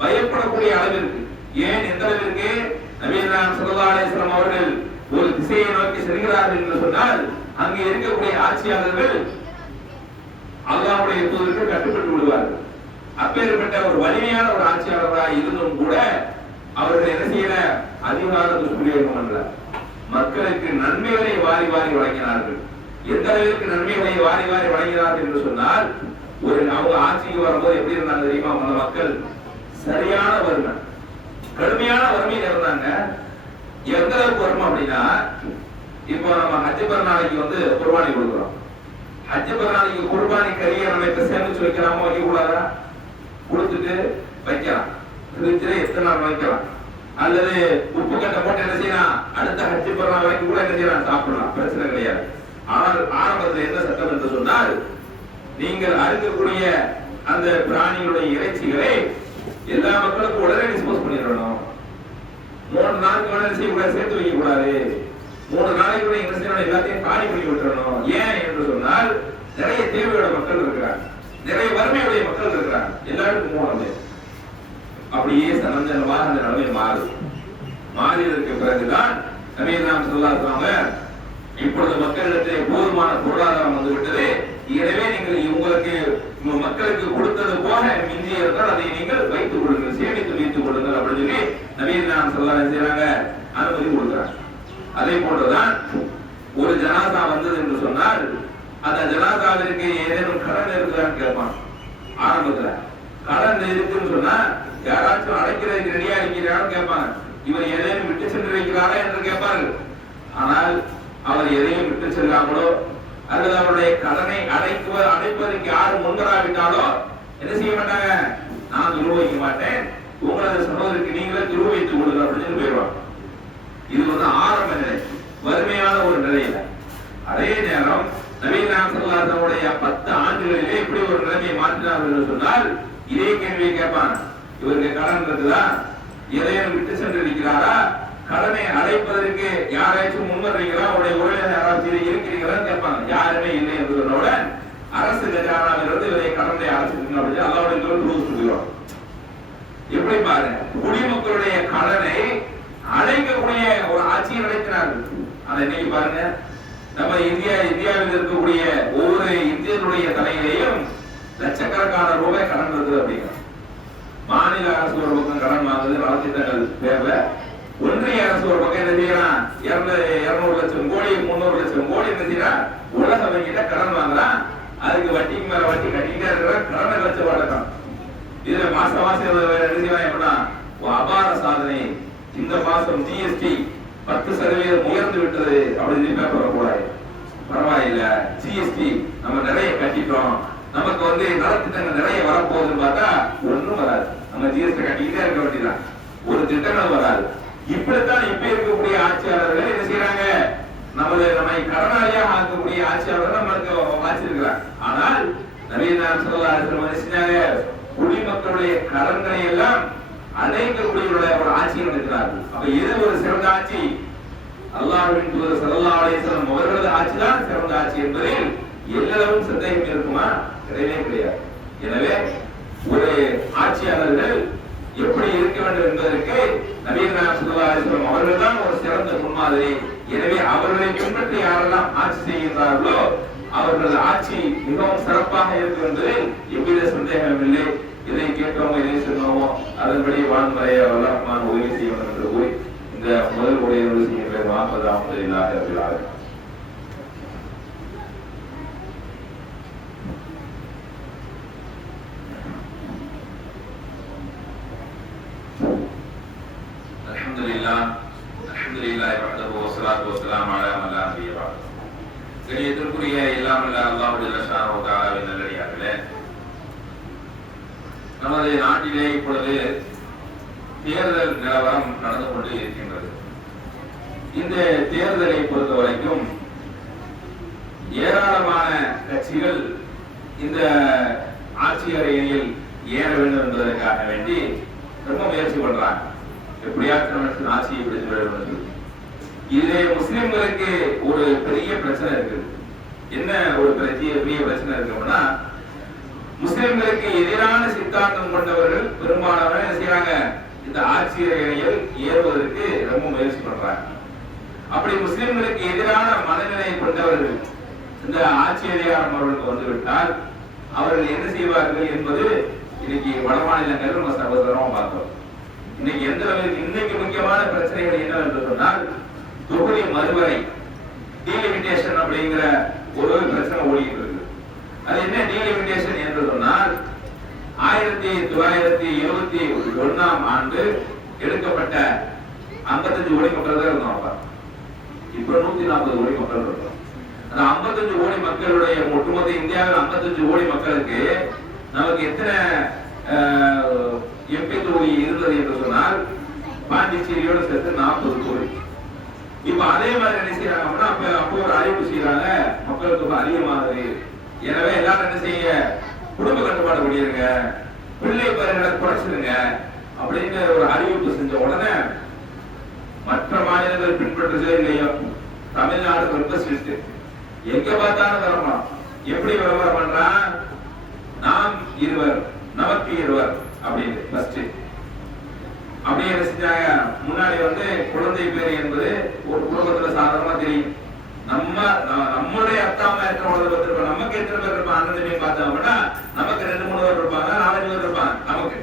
பயப்படக்கூடிய அளவிற்கு, ஏன் எந்த அளவிற்கு நபிகள் ஸல்லல்லாஹு அலைஹி வஸல்லம் அவர்கள் ஒரு திசையை நோக்கி செல்கிறார்கள் என்று சொன்னால் அங்கே இருக்கக்கூடிய ஆட்சியாளர்கள் அல்லாஹ்வுடைய தூதருக்கு கட்டுப்பட்டு விடுவார்கள். அப்பேற்பட்ட ஒரு வலிமையான ஒரு ஆட்சியாளராக இருந்தும் கூட அவர்கள் என்ன செய்யல, அதிகார துஷ்பிரயோகம் அல்ல, மக்களுக்கு நன்மைகளை வாரி வாரி வழங்கினார்கள். எந்த அளவிற்கு நன்மைகளை வாரி வாரி வழங்கினார்கள் என்று சொன்னால், ஒரு அவங்க ஆட்சிக்கு வரும்போது எப்படி இருந்தாங்க தெரியுமா? அந்த மக்கள் சரியான வறுமை, கடுமையான வறுமையில் இருந்தாங்க. எந்த அளவுக்கு வரும் அப்படின்னா, இப்போ நம்ம ஹஜ் பெருநாளைக்கு குர்பானி கொடுக்குறோம். ஹஜ் பெருநாளைக்கு குர்பானி கறியை நம்ம இப்ப சேமிச்சு வைக்கலாமா, வைக்க கூடாதா? கொடுத்துட்டு வைக்கலாம், ஃப்ரிட்ஜில் எத்தனை நாள் வைக்கலாம், அல்லது உப்பு கட்டை போட்டு என்ன செய்யலாம், அடுத்த ஹஜ் பெருநாள் வரைக்கும் கூட என்ன செய்யலாம், சாப்பிடலாம், பிரச்சனை கிடையாது. ஆனால் ஆரம்பத்தில் என்ன சட்டம் என்று சொன்னால், நீங்கள் அறுக்கக்கூடிய அந்த பிராணிகளுடைய இறைச்சிகளை எல்லா மக்களுக்கும் உடனே டிஸ்போஸ் பண்ணிடணும். 3 நாளைக்கு உடனே செய்யக்கூடாது, சேர்த்து வைக்க கூடாது. 3 நாளைக்கு கூட என்ன செய்யணும், எல்லாத்தையும் காலி பண்ணி விட்டுறணும். ஏன் என்று சொன்னால், நிறைய தேவையோட மக்கள் இருக்கிறாங்க, நிறைய வறுமையுடைய மக்கள் இருக்கிறாங்க, எல்லாருக்கும் போனது. அப்படியே சனஞ்சலமாக அந்த நிலைமை மாறியதற்கு பிறகுதான் நபிகள் ஸல்லல்லாஹு அலைஹி வஸல்லம் இப்பொழுது மக்களிடத்திலே போதுமான பொருளாதாரம் வந்துவிட்டது, எனவே நீங்கள் உங்களுக்கு மக்களுக்கு கொடுத்தது போக மிஞ்சி இருந்தால் அதை நீங்கள் வைத்துக் கொள்ளுங்கள், சேமித்து வைத்துக் கொள்ளுங்கள் அப்படின்னு சொல்லி நபிகள் ஸல்லல்லாஹு அலைஹி வஸல்லம் அனுமதி கொடுக்கிறார். அதே போன்றுதான் ஒரு ஜனாசா வந்தது என்று சொன்னால், அந்த ஜனாசாவிற்கு ஏதேனும் கடன் இருக்குதான்னு கேட்பான். ஆரம்பத்துல கடன் இருக்குன்னு சொன்னா யாராச்சும் அடைக்கிறதுக்கு ரெடியா இருக்கிறான்னு கேட்பாங்க. இவர் ஏதேனும் விட்டு சென்று வைக்கிறாரா என்று கேட்பார்கள். ஆனால் அவர் எதையும் விட்டு செல்லாமலோ அல்லது அவருடைய கடனை அடைப்பதற்கு யாரும் முன்வராவிட்டாலோ என்ன செய்ய மாட்டாங்க, நான் துருவ வைக்க மாட்டேன், உங்களது சகோதரருக்கு நீங்களே துருவ வைத்துக் கொள்ளுங்க அப்படின்னு போயிடுவாங்க. இது ஆரம்ப நிலை, வறுமையான ஒரு நிலையில. அதே நேரம் நபிகள் ஸல்லல்லாஹு அலைஹி வஸல்லம் 10 ஆண்டுகளிலே இப்படி ஒரு நிலைமையை மாற்றினார்கள் என்று சொன்னால், இதே கேள்வியை கேட்பாங்க, இவருக்கு கடன் இருக்குதா, எதையும் விட்டு சென்றிருக்கிறாரா, கடனை அடைப்பதற்கு யாராச்சும் முன்வர்றீங்களா, அவருடைய உறவினர் யாராச்சும் இருக்கிறீங்களான்னு கேட்பாங்க. யாருமே இல்லை என்று சொன்னவுடன் அரசு கஜானாவிலிருந்து இவரை கடனை அடைச்சிருக்கீங்க அப்படின்னு அல்லாஹ்வுடைய ரூல்ஸ் சொல்லுவாங்க. எப்படி பாருங்க, குடிமக்களுடைய கடனை அடைக்கக்கூடிய ஒரு ஆட்சியை நடத்தினார்கள். அதை இன்னைக்கு பாருங்க, நம்ம இந்தியாவில் இருக்கக்கூடிய ஒவ்வொரு இந்தியனுடைய தலையிலையும் லட்சக்கணக்கான ரூபாய் கடன் இருக்குது அப்படிங்க. மாநில அரசு ஒரு பக்கம் கடன் வாங்குது நலத்திட்டங்கள் பேர்ல, ஒன்றிய அரசு ஒரு பக்கம் என்ன செய்யலாம், 200 லட்சம் கோடி 300 லட்சம் கோடி என்ன செய்யலாம், உலக வங்கிட்ட கடன் வாங்கலாம். அதுக்கு வட்டிக்கு மேல வட்டி கட்டிக்கிட்டே இருக்கிற கடனை லட்சம் வழக்கம். இதுல மாசம் என்ன செய்வாங்க அப்படின்னா, அபார சாதனை, இந்த மாசம் ஜிஎஸ்டி 10% உயர்ந்து விட்டது அப்படின்னு பேப்பர் வரக்கூடாது. பரவாயில்ல, ஜிஎஸ்டி நம்ம நிறைய கட்டிட்டோம், நமக்கு நலத்திட்டங்கள் நிறைய வரப்போகுதுன்னு பார்த்தா ஒன்றும் வராது. நம்ம ஜிஎஸ்டி கட்டிக்கிட்டே இருக்க வேண்டியதான், ஒரு திட்டங்கள் வராது. இப்படித்தான் இப்ப இருக்கக்கூடிய ஆட்சியாளர்கள் என்ன செய்யறாங்க, நம்மை கடனாளியாக ஆக்கக்கூடிய ஆட்சியாளர்கள் நம்மளுக்கு வாச்சிருக்கிறாங்க. ஆனால் நபிகள் ஸல்லல்லாஹு அலைஹி வஸல்லம் செஞ்சாங்க, குடிமக்களுடைய கடன்களை எல்லாம் அடைக்கக்கூடிய ஒரு ஆட்சியை நடத்தினார்கள். அப்ப எது ஒரு சிறந்த ஆட்சி? அல்லாஹ்வின் தூதர் ஸல்லல்லாஹு அலைஹி வஸல்லம் அவர்களது ஆட்சி தான் சிறந்த ஆட்சி என்பதில் எல்லளவும் சந்தேகம் இருக்குமா? கிடையவே கிடையாது. எனவே ஒரு ஆட்சியாளர்கள் எப்படி இருக்க வேண்டும் என்பதற்கு நபிகள் ஸல்லல்லாஹு அலைஹி வஸல்லம் அவர்கள் தான் ஒரு சிறந்த முன்மாதிரி. எனவே அவர்களை பின்பற்றி யாரெல்லாம் ஆட்சி செய்கின்றார்களோ அவர்களது ஆட்சி மிகவும் சிறப்பாக இருக்கும் என்பதில் எவ்வித சந்தேகம் இல்லை. இதை கேட்டோமோ இதை சொன்னோமோ அதன்படி வாழ்முறையை வல்லரஹ்மான் உதவி செய்யும் என்று கூறி இந்த முதல் உடைய செய்கின்ற மாபதாம் இல்லாத கணியத்திற்குரிய இல்லாமல் அல்லாஹ் ஜல்ல ஷானஹு வ தஆலாவின் நல்லடியார்களே, நமது நாட்டிலே இப்பொழுது தேர்தல் நிலவரம் நடந்து கொண்டு இருக்கின்றது. இந்த தேர்தலை பொறுத்த வரைக்கும் ஏராளமான கட்சிகள் இந்த ஆட்சி அறையில் ஏற வேண்டும் என்பதற்காக வேண்டி ரொம்ப முயற்சி பண்றாங்க. எப்படியாச்சும் ஆட்சியை பிடித்து வேண்டும். இதுல முஸ்லிம்களுக்கு ஒரு பெரிய பிரச்சனை இருக்குது. என்ன ஒரு பெரிய பிரச்சனை இருக்குன்னா, முஸ்லிம்களுக்கு எதிரான சித்தாந்தம் கொண்டவர்கள் பெரும்பாலான என்ன செய்யறாங்க, இந்த ஆட்சி அறையில் ஏறுவதற்கு ரொம்ப முயற்சி பண்றாங்க. அப்படி முஸ்லிம்களுக்கு எதிரான மனநிலை கொண்டவர்கள் இந்த ஆட்சி அதிகாரம் அவர்களுக்கு வந்துவிட்டால் அவர்கள் என்ன செய்வார்கள் என்பது இன்னைக்கு வட மாநிலங்கள் நம்ம சகோதரமா பார்த்தோம். இன்னைக்கு எந்த அளவுக்கு இன்னைக்கு முக்கியமான பிரச்சனைகள் என்னவென்று சொன்னால், தொகுதி மறுவரை டீலிமிட்டேஷன் அப்படிங்கிற ஒரு பிரச்சனை ஓடிட்டு இருக்கு. அது என்ன டீலிமிட்டேஷன் என்று சொன்னால், 1971 ஆண்டு எடுக்கப்பட்ட 55 கோடி மக்கள் தான் இருந்தோம். இப்ப 140 கோடி மக்கள் இருக்கோம். அந்த 55 கோடி மக்களுடைய ஒட்டுமொத்த இந்தியாவில் 55 கோடி மக்களுக்கு நமக்கு எத்தனை எம்பி தொகுதி இருந்தது என்று சொன்னால், பாண்டிச்சேரியோட சேர்த்து 40 கோடி. இப்ப அதே மாதிரி என்ன செய்யறாங்கன்னா, அப்போ ஒரு அறிவிப்பு செய்யறாங்க, மக்களுக்கு அதிகமாகுது, எனவே எல்லாரும் என்ன செய்ய, குடும்ப கட்டுப்பாடு பண்ணிருங்க, பிள்ளை பேர்களை குறைச்சிருங்க அப்படின்னு ஒரு அறிவிப்பு செஞ்ச உடனே மற்ற மாநிலங்கள் பின்பற்றதே இல்லையோ, தமிழ்நாடு ரொம்ப ஸ்ட்ரிக்ட். எங்க பார்த்தாலும் தரமா எப்படி விளம்பரம் பண்றான், நாம் இருவர் நமக்கு இருவர் அப்படின்னு ஃபர்ஸ்ட் அப்படியே என்ன செஞ்சாங்க. முன்னாடி குழந்தை பேர் என்பது ஒரு குடும்பத்துல சாதாரணமா தெரியும். நம்மளுடைய அத்தா அம்மா எத்தனை குழந்தை பார்த்திருப்போம், நமக்கு எத்தனை பேர் இருப்பான் அண்ணன் தம்பி பார்த்தோம்னா நமக்கு 2-3 பேர் இருப்பாங்க, 4-5 பேர் இருப்பாங்க. நமக்கு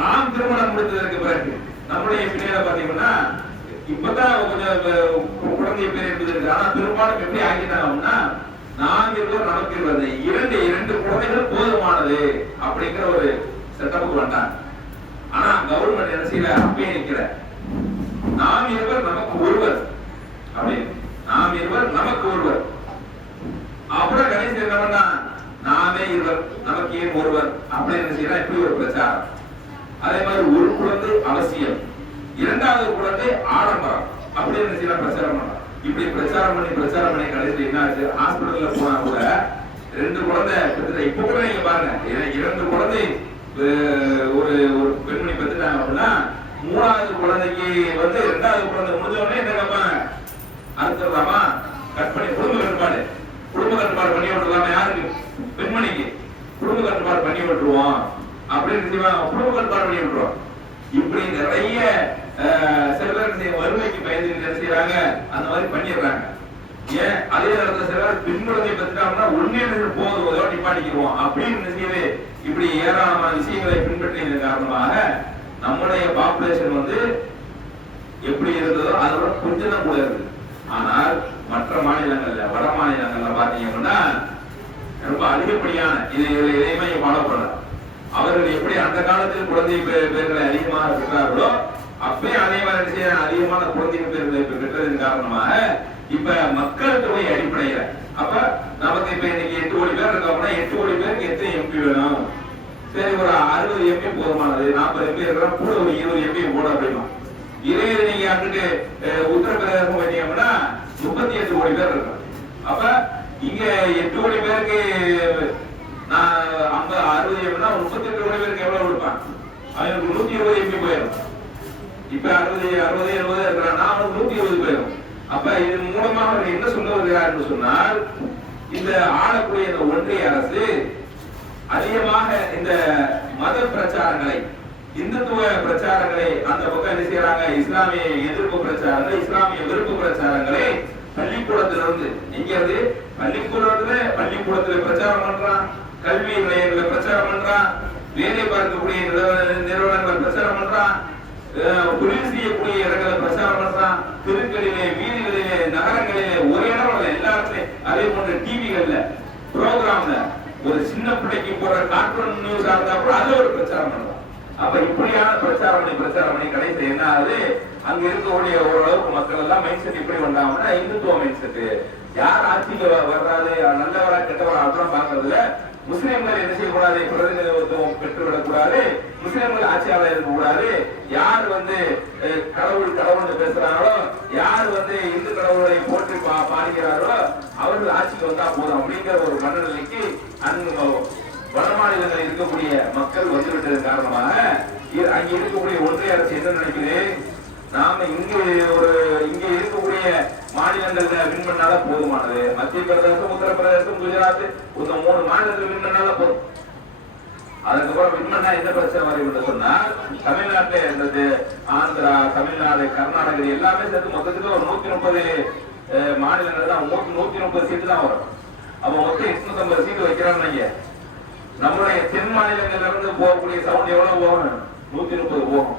நாம் திருமணம் முடித்ததற்கு பிறகு நம்முடைய பிள்ளைகளை பாத்தீங்கன்னா இப்பதான் கொஞ்சம் குழந்தை பேர் என்பது இருக்கு. ஆனா பெரும்பாலும் எப்படி ஆகிட்டாங்கன்னா, நாம் இருவர் நமக்கு இருவது, இரண்டு குழந்தைகள் போதுமானது அப்படிங்கிற ஒரு செட்டப்புக்கு வந்தாங்க. ஆனா கவர்மெண்ட் என்ன செய்யல, அப்பயே நிக்கிற நாம் இருவர் நமக்கு ஒருவர் அப்படின்னு, நாம் இருவர் நமக்கு ஒருவர். அப்புறம் கடைசி என்ன பண்ணா, நாமே இருவர் நமக்கு ஏன் ஒருவர் அப்படின்னு என்ன செய்யலாம், இப்படி ஒரு பிரச்சாரம். அதே மாதிரி ஒரு குழந்தை அவசியம், 2வது குழந்தை ஆடம்பரம் அப்படின்னு சில பிரச்சாரம் பண்ணலாம். இப்படி பிரச்சாரம் பண்ணி கடைசியில் என்ன ஆச்சு, ஹாஸ்பிட்டல்ல போனா கூட 2 குழந்தை இப்ப கூட நீங்க பாருங்க, 2 குழந்தை ஒரு பெண்மணி பெற்றுட்டாங்க அப்படின்னா 3வது குழந்தைக்கு 2வது குழந்தை முடிஞ்ச உடனே என்ன கேட்பாங்க, அடுத்தலாமா கட் பண்ணி குடும்ப கட்டுப்பாடு பண்ணி விட்டுருலாமா, யாருக்கு, பெண்மணிக்கு குடும்ப கட்டுப்பாடு பண்ணி விட்டுருவோம் அப்படின்னு குடும்ப கட்டுப்பாடு பண்ணி விட்டுருவோம். இப்படி நிறைய சில பேர் வறுமைக்கு பயந்து என்ன செய்யறாங்க, அந்த மாதிரி பண்ணிடுறாங்க. ஏன் அதே நேரத்தில் சில பேர் பெண் குழந்தை பெற்றுட்டாங்கன்னா ஒன்னே போதும் நிப்பாட்டிக்கிறோம் அப்படின்னு செய்யவே இப்படி ஏராளமான விஷயங்களை பின்பற்றியதன் காரணமாக நம்முடைய பாப்புலேஷன் எப்படி இருந்ததோ அதோட கொஞ்சம் தான் கூட இருக்கு. ஆனால் மற்ற மாநிலங்கள்ல வட மாநிலங்கள்ல பாத்தீங்கன்னா ரொம்ப அதிகப்படியான இதையுமே ஃபாலோ பண்ணலாம். அவர்கள் எப்படி அந்த காலத்தில் குழந்தை பேர்களை அதிகமாக பெற்றார்களோ அப்பயே அதே மாதிரி அதிகமான குழந்தை பேர்களை பெற்றதன் காரணமாக இப்ப மக்கள் தொகை அடிப்படையில அப்ப நமக்கு இப்ப இன்னைக்கு 8 கோடி பேர் இருக்கோம்னா 8 கோடி பேருக்கு எத்தனை எம்பி வேணும், சரி ஒரு 60 எம்பி போதுமானது, 40 எம்பி இருக்கிறோம் கூட ஒரு 20 எம்பி போட அப்படிமா. இதே நீங்க அங்கிட்டு உத்தரப்பிரதேசம் பார்த்தீங்கன்னா 38 கோடி பேர் இருக்கும். அப்ப இங்க 8 கோடி பேருக்கு நான் 60 எம்பினா 38 கோடி பேருக்கு எவ்வளவு கொடுப்பான், அவனுக்கு 120 எம்பி போயிடும். இப்ப 60 70 இருக்கிறான்னா அவனுக்கு 120 போயிடும். அப்ப இதன் மூலமாக அவர் என்ன சொல்ல வருகிறார் என்று சொன்னால், இந்த ஆளக்கூடிய இந்த ஒன்றிய அரசு அதிகமாக இந்த மத பிரச்சாரங்களை, இந்துத்துவ பிரச்சாரங்களை அந்த பக்கம் என்ன செய்யறாங்க, இஸ்லாமிய எதிர்ப்பு பிரச்சாரங்கள், இஸ்லாமிய வெறுப்பு பிரச்சாரங்களை பள்ளிக்கூடத்திலிருந்து இங்கிறது பள்ளிக்கூடத்துல பிரச்சாரம் பண்றான், கல்வி நிலையங்களை பிரச்சாரம் பண்றான், வேலை பார்க்கக்கூடிய நிறுவனங்களை பிரச்சாரம் பண்றான், தொழில் செய்யக்கூடிய இடங்களை பிரச்சாரம் பண்றான், தெருக்களிலே வீதிகளிலே நகரங்களிலே ஒரு இடம் எல்லா இடத்துலையும். அதே போன்ற டிவிகள்ல ப்ரோக்ராம்ல ஒரு சின்ன பிள்ளைக்கு போற கார்ட்டூன் நியூஸா இருந்தா கூட அது ஒரு பிரச்சாரம் பண்றான். அப்ப இப்படியான பிரச்சாரம் பண்ணி கடைசி என்ன ஆகுது, அங்க இருக்கக்கூடிய ஓரளவுக்கு மக்கள் எல்லாம் மைண்ட் செட் இப்படி வந்தாங்கன்னா இந்துத்துவ மைண்ட் செட், யார் ஆட்சிக்கு வர்றாரு, நல்லவரா கெட்டவரா அதெல்லாம் பாக்குறதுல முஸ்லிம்கள் என்ன செய்யக்கூடாது, பிரதிநிதித்துவம் பெற்றுவிடக்கூடாது, முஸ்லிம்கள் ஆட்சியாளர் இருக்கக்கூடாது, யார் கடவுள் கடவுள் பேசுறாங்களோ, யார் இந்து கடவுளை போற்றி பாடுகிறார்களோ அவர்கள் ஆட்சிக்கு வந்தா போதும் அப்படிங்கிற ஒரு மனநிலைக்கு அங்கு வட மாநிலங்களில் இருக்கக்கூடிய மக்கள் வந்துவிட்டது காரணமாக அங்கே இருக்கக்கூடிய ஒன்றிய அரசு என்ன நினைக்குது, நாம இங்கே இருக்கக்கூடிய மாநிலங்கள்ல வின் பண்ணால போதுமானது, மத்திய பிரதேசம், உத்தரப்பிரதேசம், குஜராத் இந்த 3 மாநிலத்தில் வின் பண்ணால போதும். அதுக்கப்புறம் வின் பண்ணா என்ன பிரச்சனை வரும் என்று சொன்னால், தமிழ்நாட்டில் இருந்தது ஆந்திரா, தமிழ்நாடு, கர்நாடகா எல்லாமே சேர்த்து மொத்தத்துக்கு ஒரு 130 மாநிலங்கள் தான், 130 சீட்டு தான் வரும். அப்ப மொத்தம் 850 சீட்டு வைக்கிறாங்க. நம்முடைய தென் மாநிலங்கள்ல இருந்து போகக்கூடிய சவுண்ட் எவ்வளவு போகணும், 130 போகும்.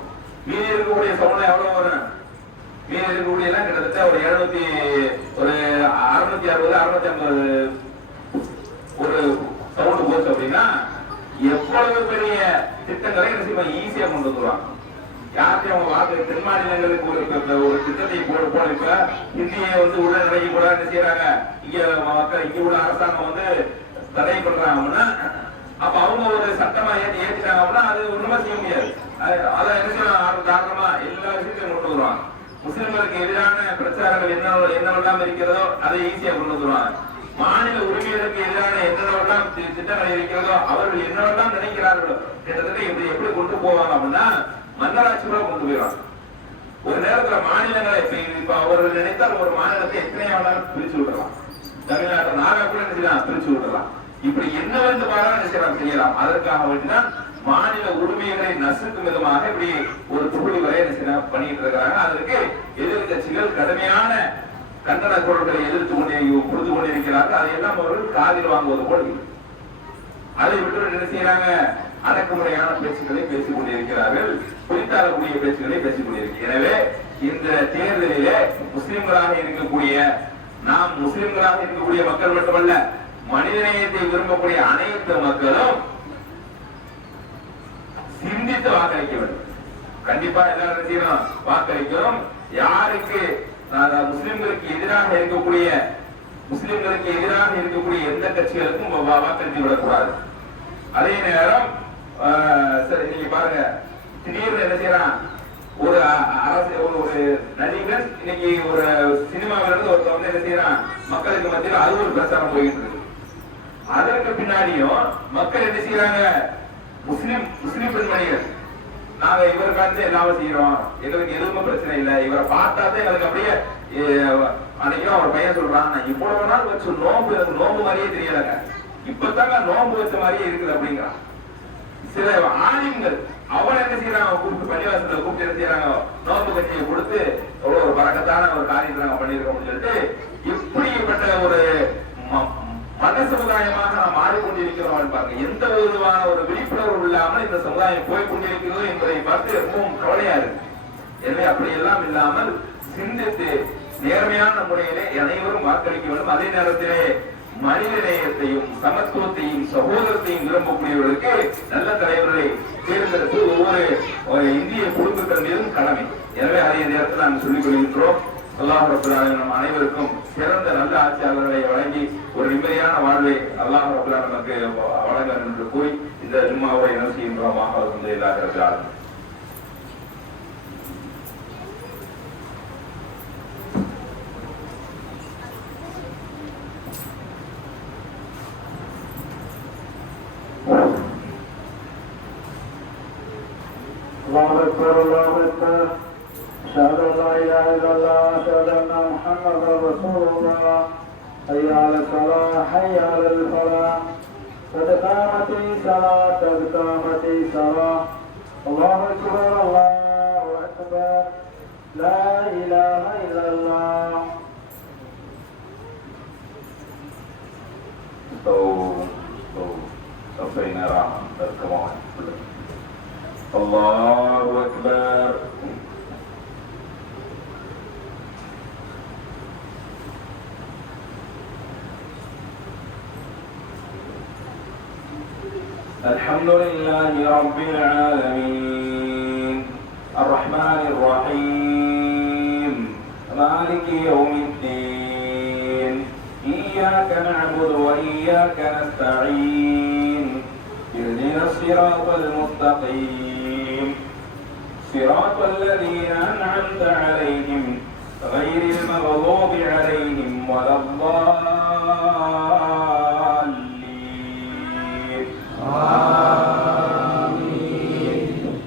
மீதி இருக்கக்கூடிய சவுண்ட் எவ்வளவு வரும், மீதி இருக்கக்கூடிய எல்லாம் கிட்டத்தட்ட ஒரு 660 650 ஒரு சவுண்ட் போச்சு அப்படின்னா எவ்வளவு பெரிய திட்டங்களை ஈஸியா கொண்டு வந்துருவாங்க. யார்த்தையும் அவங்க வாக்கு தென் மாநிலங்களுக்கு ஒரு திட்டத்தை போல இப்ப இந்தியை உள்ள நிலைக்கு கூட என்ன செய்யறாங்க, இங்க மக்கள் இங்க உள்ள அரசாங்கம் தடை பண்றாங்கன்னா அப்ப அவங்க ஒரு சட்டமா ஏற்றிட்டாங்க அப்படின்னா அது ஒண்ணுமே செய்ய முடியாது. அதை என்ன செய்யலாம், தாராளமா எல்லா விஷயத்தையும் கொண்டு வருவாங்க. முஸ்லிம்களுக்கு எதிரான பிரச்சாரங்கள் என்னவெல்லாம் இருக்கிறதோ அதை ஈஸியா கொண்டு வந்துருவாங்க. மாநில உரிமைகளுக்கு எதிரான என்னென்னவெல்லாம் திட்டங்கள் இருக்கிறதோ அவர்கள் என்னவெல்லாம் நினைக்கிறார்களோ கிட்டத்தட்ட எப்படி கொண்டு போவாங்க அப்படின்னா மன்னராட்சி கூட கொண்டு போயிடுவாங்க. ஒரு நேரத்துல மாநிலங்களை இப்ப அவர்கள் நினைத்தால் ஒரு மாநிலத்தை எத்தனையாவது பிரிச்சு விடலாம். தமிழ்நாட்டை நாகா கூட நினைச்சுதான் பிரிச்சு விடலாம். இப்படி என்ன பாராட்டு செய்யலாம். அதற்காக வேண்டிதான் மாநில உரிமைகளை நசுக்கும் விதமாக இப்படி ஒரு தொகுதி வரை பண்ணிட்டு இருக்கிறாங்க. அதற்கு எதிர்கட்சிகள் கடுமையான கண்டன குரல்களை கொடுத்து கொண்டிருக்கிறார்கள். அதையெல்லாம் அவர்கள் காதில் வாங்குவது போல அதை விட்டு என்ன செய்யறாங்க, அடக்குமுறையான பேச்சுக்களை பேசிக் கொண்டிருக்கிறார்கள், குறித்தாளக்கூடிய பேச்சுக்களை பேசிக் கொண்டிருக்கிறார்கள். எனவே இந்த தேர்தலிலே முஸ்லிம்களாக இருக்கக்கூடிய மக்கள் மட்டுமல்ல, மனிதநேயத்தை விரும்பக்கூடிய அனைத்து மக்களும் சிந்தித்து வாக்களிக்க வேண்டும். கண்டிப்பா எல்லாரும் செய்யணும், வாக்களிக்கணும். யாருக்கு முஸ்லிம்களுக்கு எதிராக இருக்கக்கூடிய எந்த கட்சிகளுக்கும் வாக்களித்து விடக்கூடாது. அதே நேரம் சரி நீங்க பாருங்க, திடீர்னு என்ன செய்யறான், ஒரு நடிகர் இன்னைக்கு ஒரு சினிமாவில இருந்து ஒருத்தர் என்ன செய்யறான், மக்களுக்கு மத்தியில் அது ஒரு பிரச்சாரம் போயிட்டு இருக்கு. அதற்கு பின்னாடியும் மக்கள் என்ன செய்யறாங்க, முஸ்லிம் பெண்மணிகள் நாங்க இவருக்காக எல்லாமே செய்யறோம், எங்களுக்கு எதுவுமே பிரச்சனை இல்லை, இவரை பார்த்தாதான் எங்களுக்கு அப்படியே அன்னைக்கு ஒரு பையன் சொல்றான், நான் இவ்வளவு நாள் வச்சு நோம்பு எனக்கு நோம்பு மாதிரியே தெரியலங்க, இப்பதாங்க நோம்பு வச்ச மாதிரியே இருக்குது அப்படிங்கிறான். சில ஆலயங்கள் அவன் என்ன செய்யறாங்க, கூப்பிட்டு பள்ளிவாசத்துல கூப்பிட்டு என்ன செய்யறாங்க, நோம்பு கட்சியை கொடுத்து எவ்வளவு ஒரு பறக்கத்தான ஒரு காரியத்தை நாங்க பண்ணிருக்கோம்னு சொல்லிட்டு இப்படிப்பட்ட ஒரு மத சமுதாயமாக நாம் மாறிக்கொண்டிருக்கிறோம் பாருங்க. எந்த விதமான ஒரு விழிப்புணர்வு இல்லாமல் இந்த சமுதாயம் போய்கொண்டிருக்கிறதோ என்பதை பார்த்து ரொம்பவும் கவலையா இருக்கு. எனவே அப்படி எல்லாம் இல்லாமல் சிந்தித்து நேர்மையான முறையிலே அனைவரும் வாக்களிக்க வேண்டும். அதே நேரத்திலே மனித நேயத்தையும் சமத்துவத்தையும் சகோதரத்தையும் விரும்பக்கூடியவர்களுக்கு நல்ல தலைவர்களை தேர்ந்தெடுத்து ஒவ்வொரு இந்திய குடும்பத்தின் மீதும் கடமை. எனவே அதே நேரத்தில் நாங்கள் சொல்லிக் கொள்கின்றோம், அல்லாஹ் ரப்பல் ஆலமீன் நம் அனைவருக்கும் சிறந்த நல்ல ஆட்சியாளர்களை வழங்கி ஒரு நிம்மதியான வாழ்வை அல்லாஹ் ரப்பல் ஆலமீன் நமக்கு வழங்க என்று கூறி இந்த ஜும்மாவை என்ன செய்கின்றோமாக அல்ஹம்துலில்லாஹி ரப்பில் ஆலமீன். الله أكبر الله أكبر أشهد أن لا إله إلا الله أشهد أن محمدا رسول الله حي على الصلاة حي على الفلاح قد قامت الصلاة قد قامت الصلاة الله أكبر الله أكبر لا إله إلا الله. صفينا راحة الكمان الله أكبر. الحمد لله رب العالمين الرحمن الرحيم مالك يوم الدين إياك نعبد وإياك نستعين اهدنا الصراط المستقيم صراط الذين أنعمت عليهم غير المغضوب عليهم ولا الضالين آمين.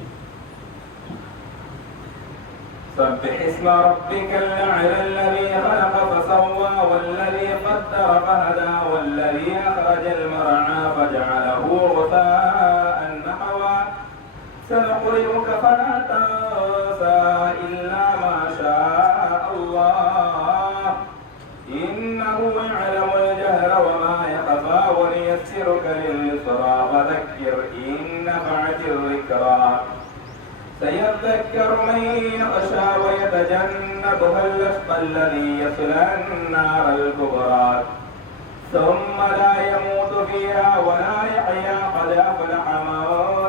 سبح اسم ربك الأعلى الذي خلق فسوى والذي قدر فهدى والذي أخرج المرعى فجعله غثاء نحوا سنقرئك فلا تنسى إلا ما شاء الله إنه يعلم الجهر وما يخفى ونيسرك لليسرى فذكر إن نفعت الذكرى سيذكر من يخشى ويتجنبها الأشقى الذي يصلى النار الكبرى ثم لا يموت فيها ولا يحيا قد أفلح من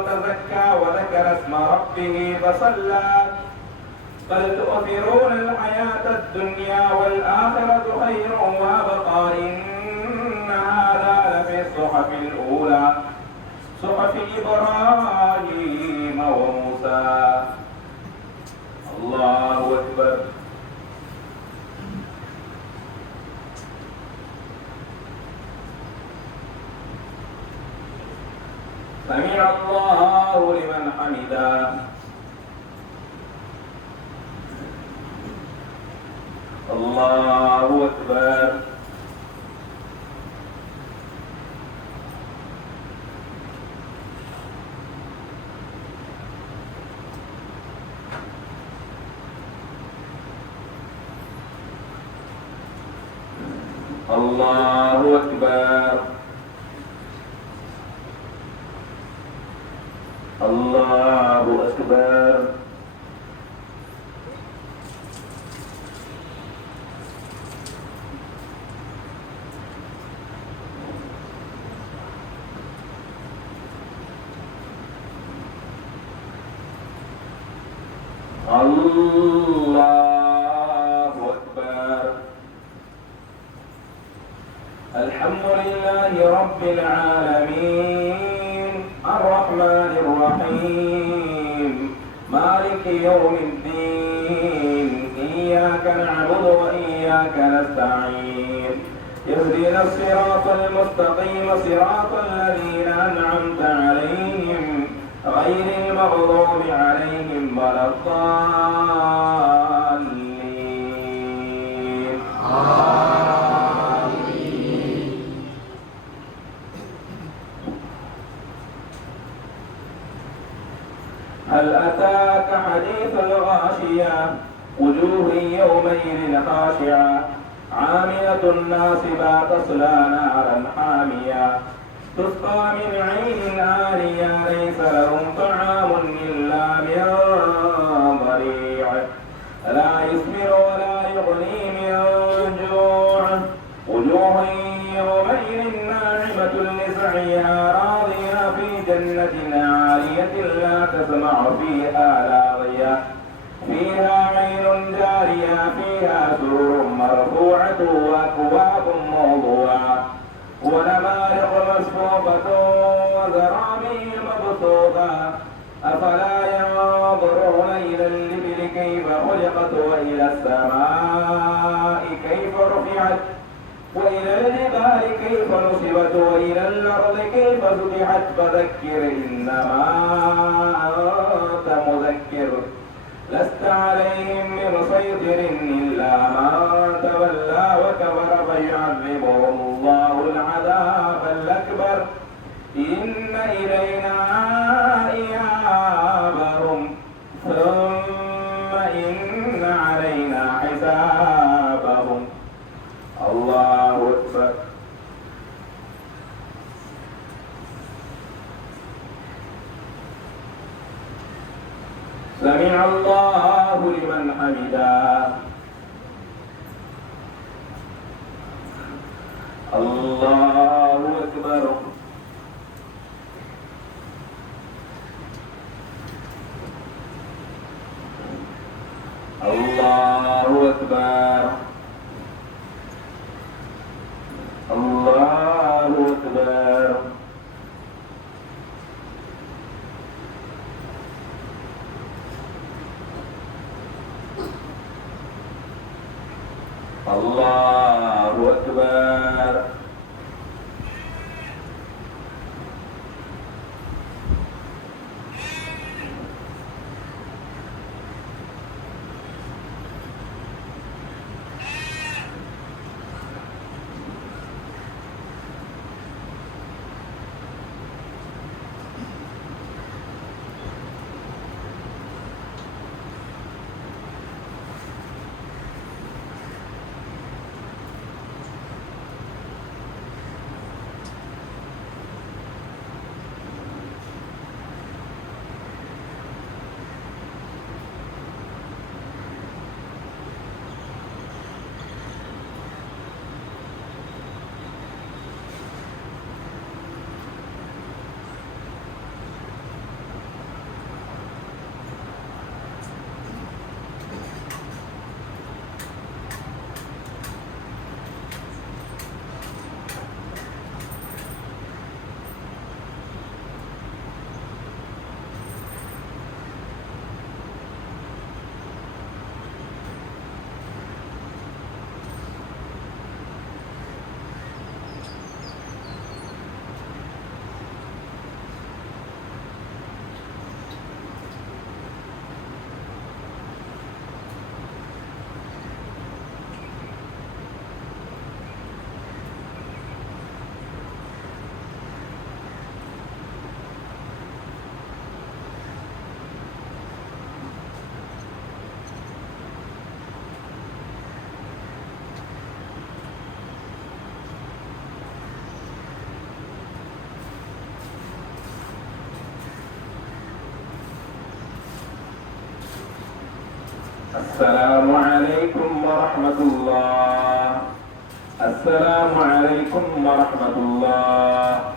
تزكى وذكر اسم ربه فصلى بل تؤثرون الحياة الدنيا والآخرة خير وأبقى إن هذا لفي الصحف الأولى صحف إبراهيم وموسى. الله أكبر. سمع الله لمن حمده. الله أكبر. الله أكبر. الله أكبر. الله أكبر. الحمد لله رب العالمين الرحمن الرحيم مالك يوم الدين إياك نعبد وإياك نستعين اهدنا الصراط المستقيم صراط الذين أنعمت عليهم غير المغضوب عليهم ولا الضالين آمين. هل أتاك حديث الغاشية وجوه يومئذ خاشعة عاملة ناصبة تصلى نارا حامية تسقى من عين آنية ليس لهم طعام إلا من ضريع لا يسمن ولا يغني من جوع وجوه يومئذ ناعمة لسعيها راضية في جنة عالية لا تسمع فيها لاغية فيها عين جارية فيها سرر مرفوعة وأكواب موضوعة ونمارق مصفوفة وزرابي مبثوثة أفلا ينظرون إلى الإبل كيف خلقت وإلى السماء كيف رفعت وإلى الجبال كيف نصبت وإلى الأرض كيف سطحت فذكر إنما أنت مذكر لست عليهم بمسيطر إلا من تولى وكفر فيعذبه الله العذاب الأكبر إن إلينا إيابهم ثم إن علينا حسابهم. الله أكبر. سمع الله لمن حمده. الله أكبر. الله أكبر. அல்லாஹு அக்பர். السلام عليكم ورحمة الله. السلام عليكم ورحمة الله.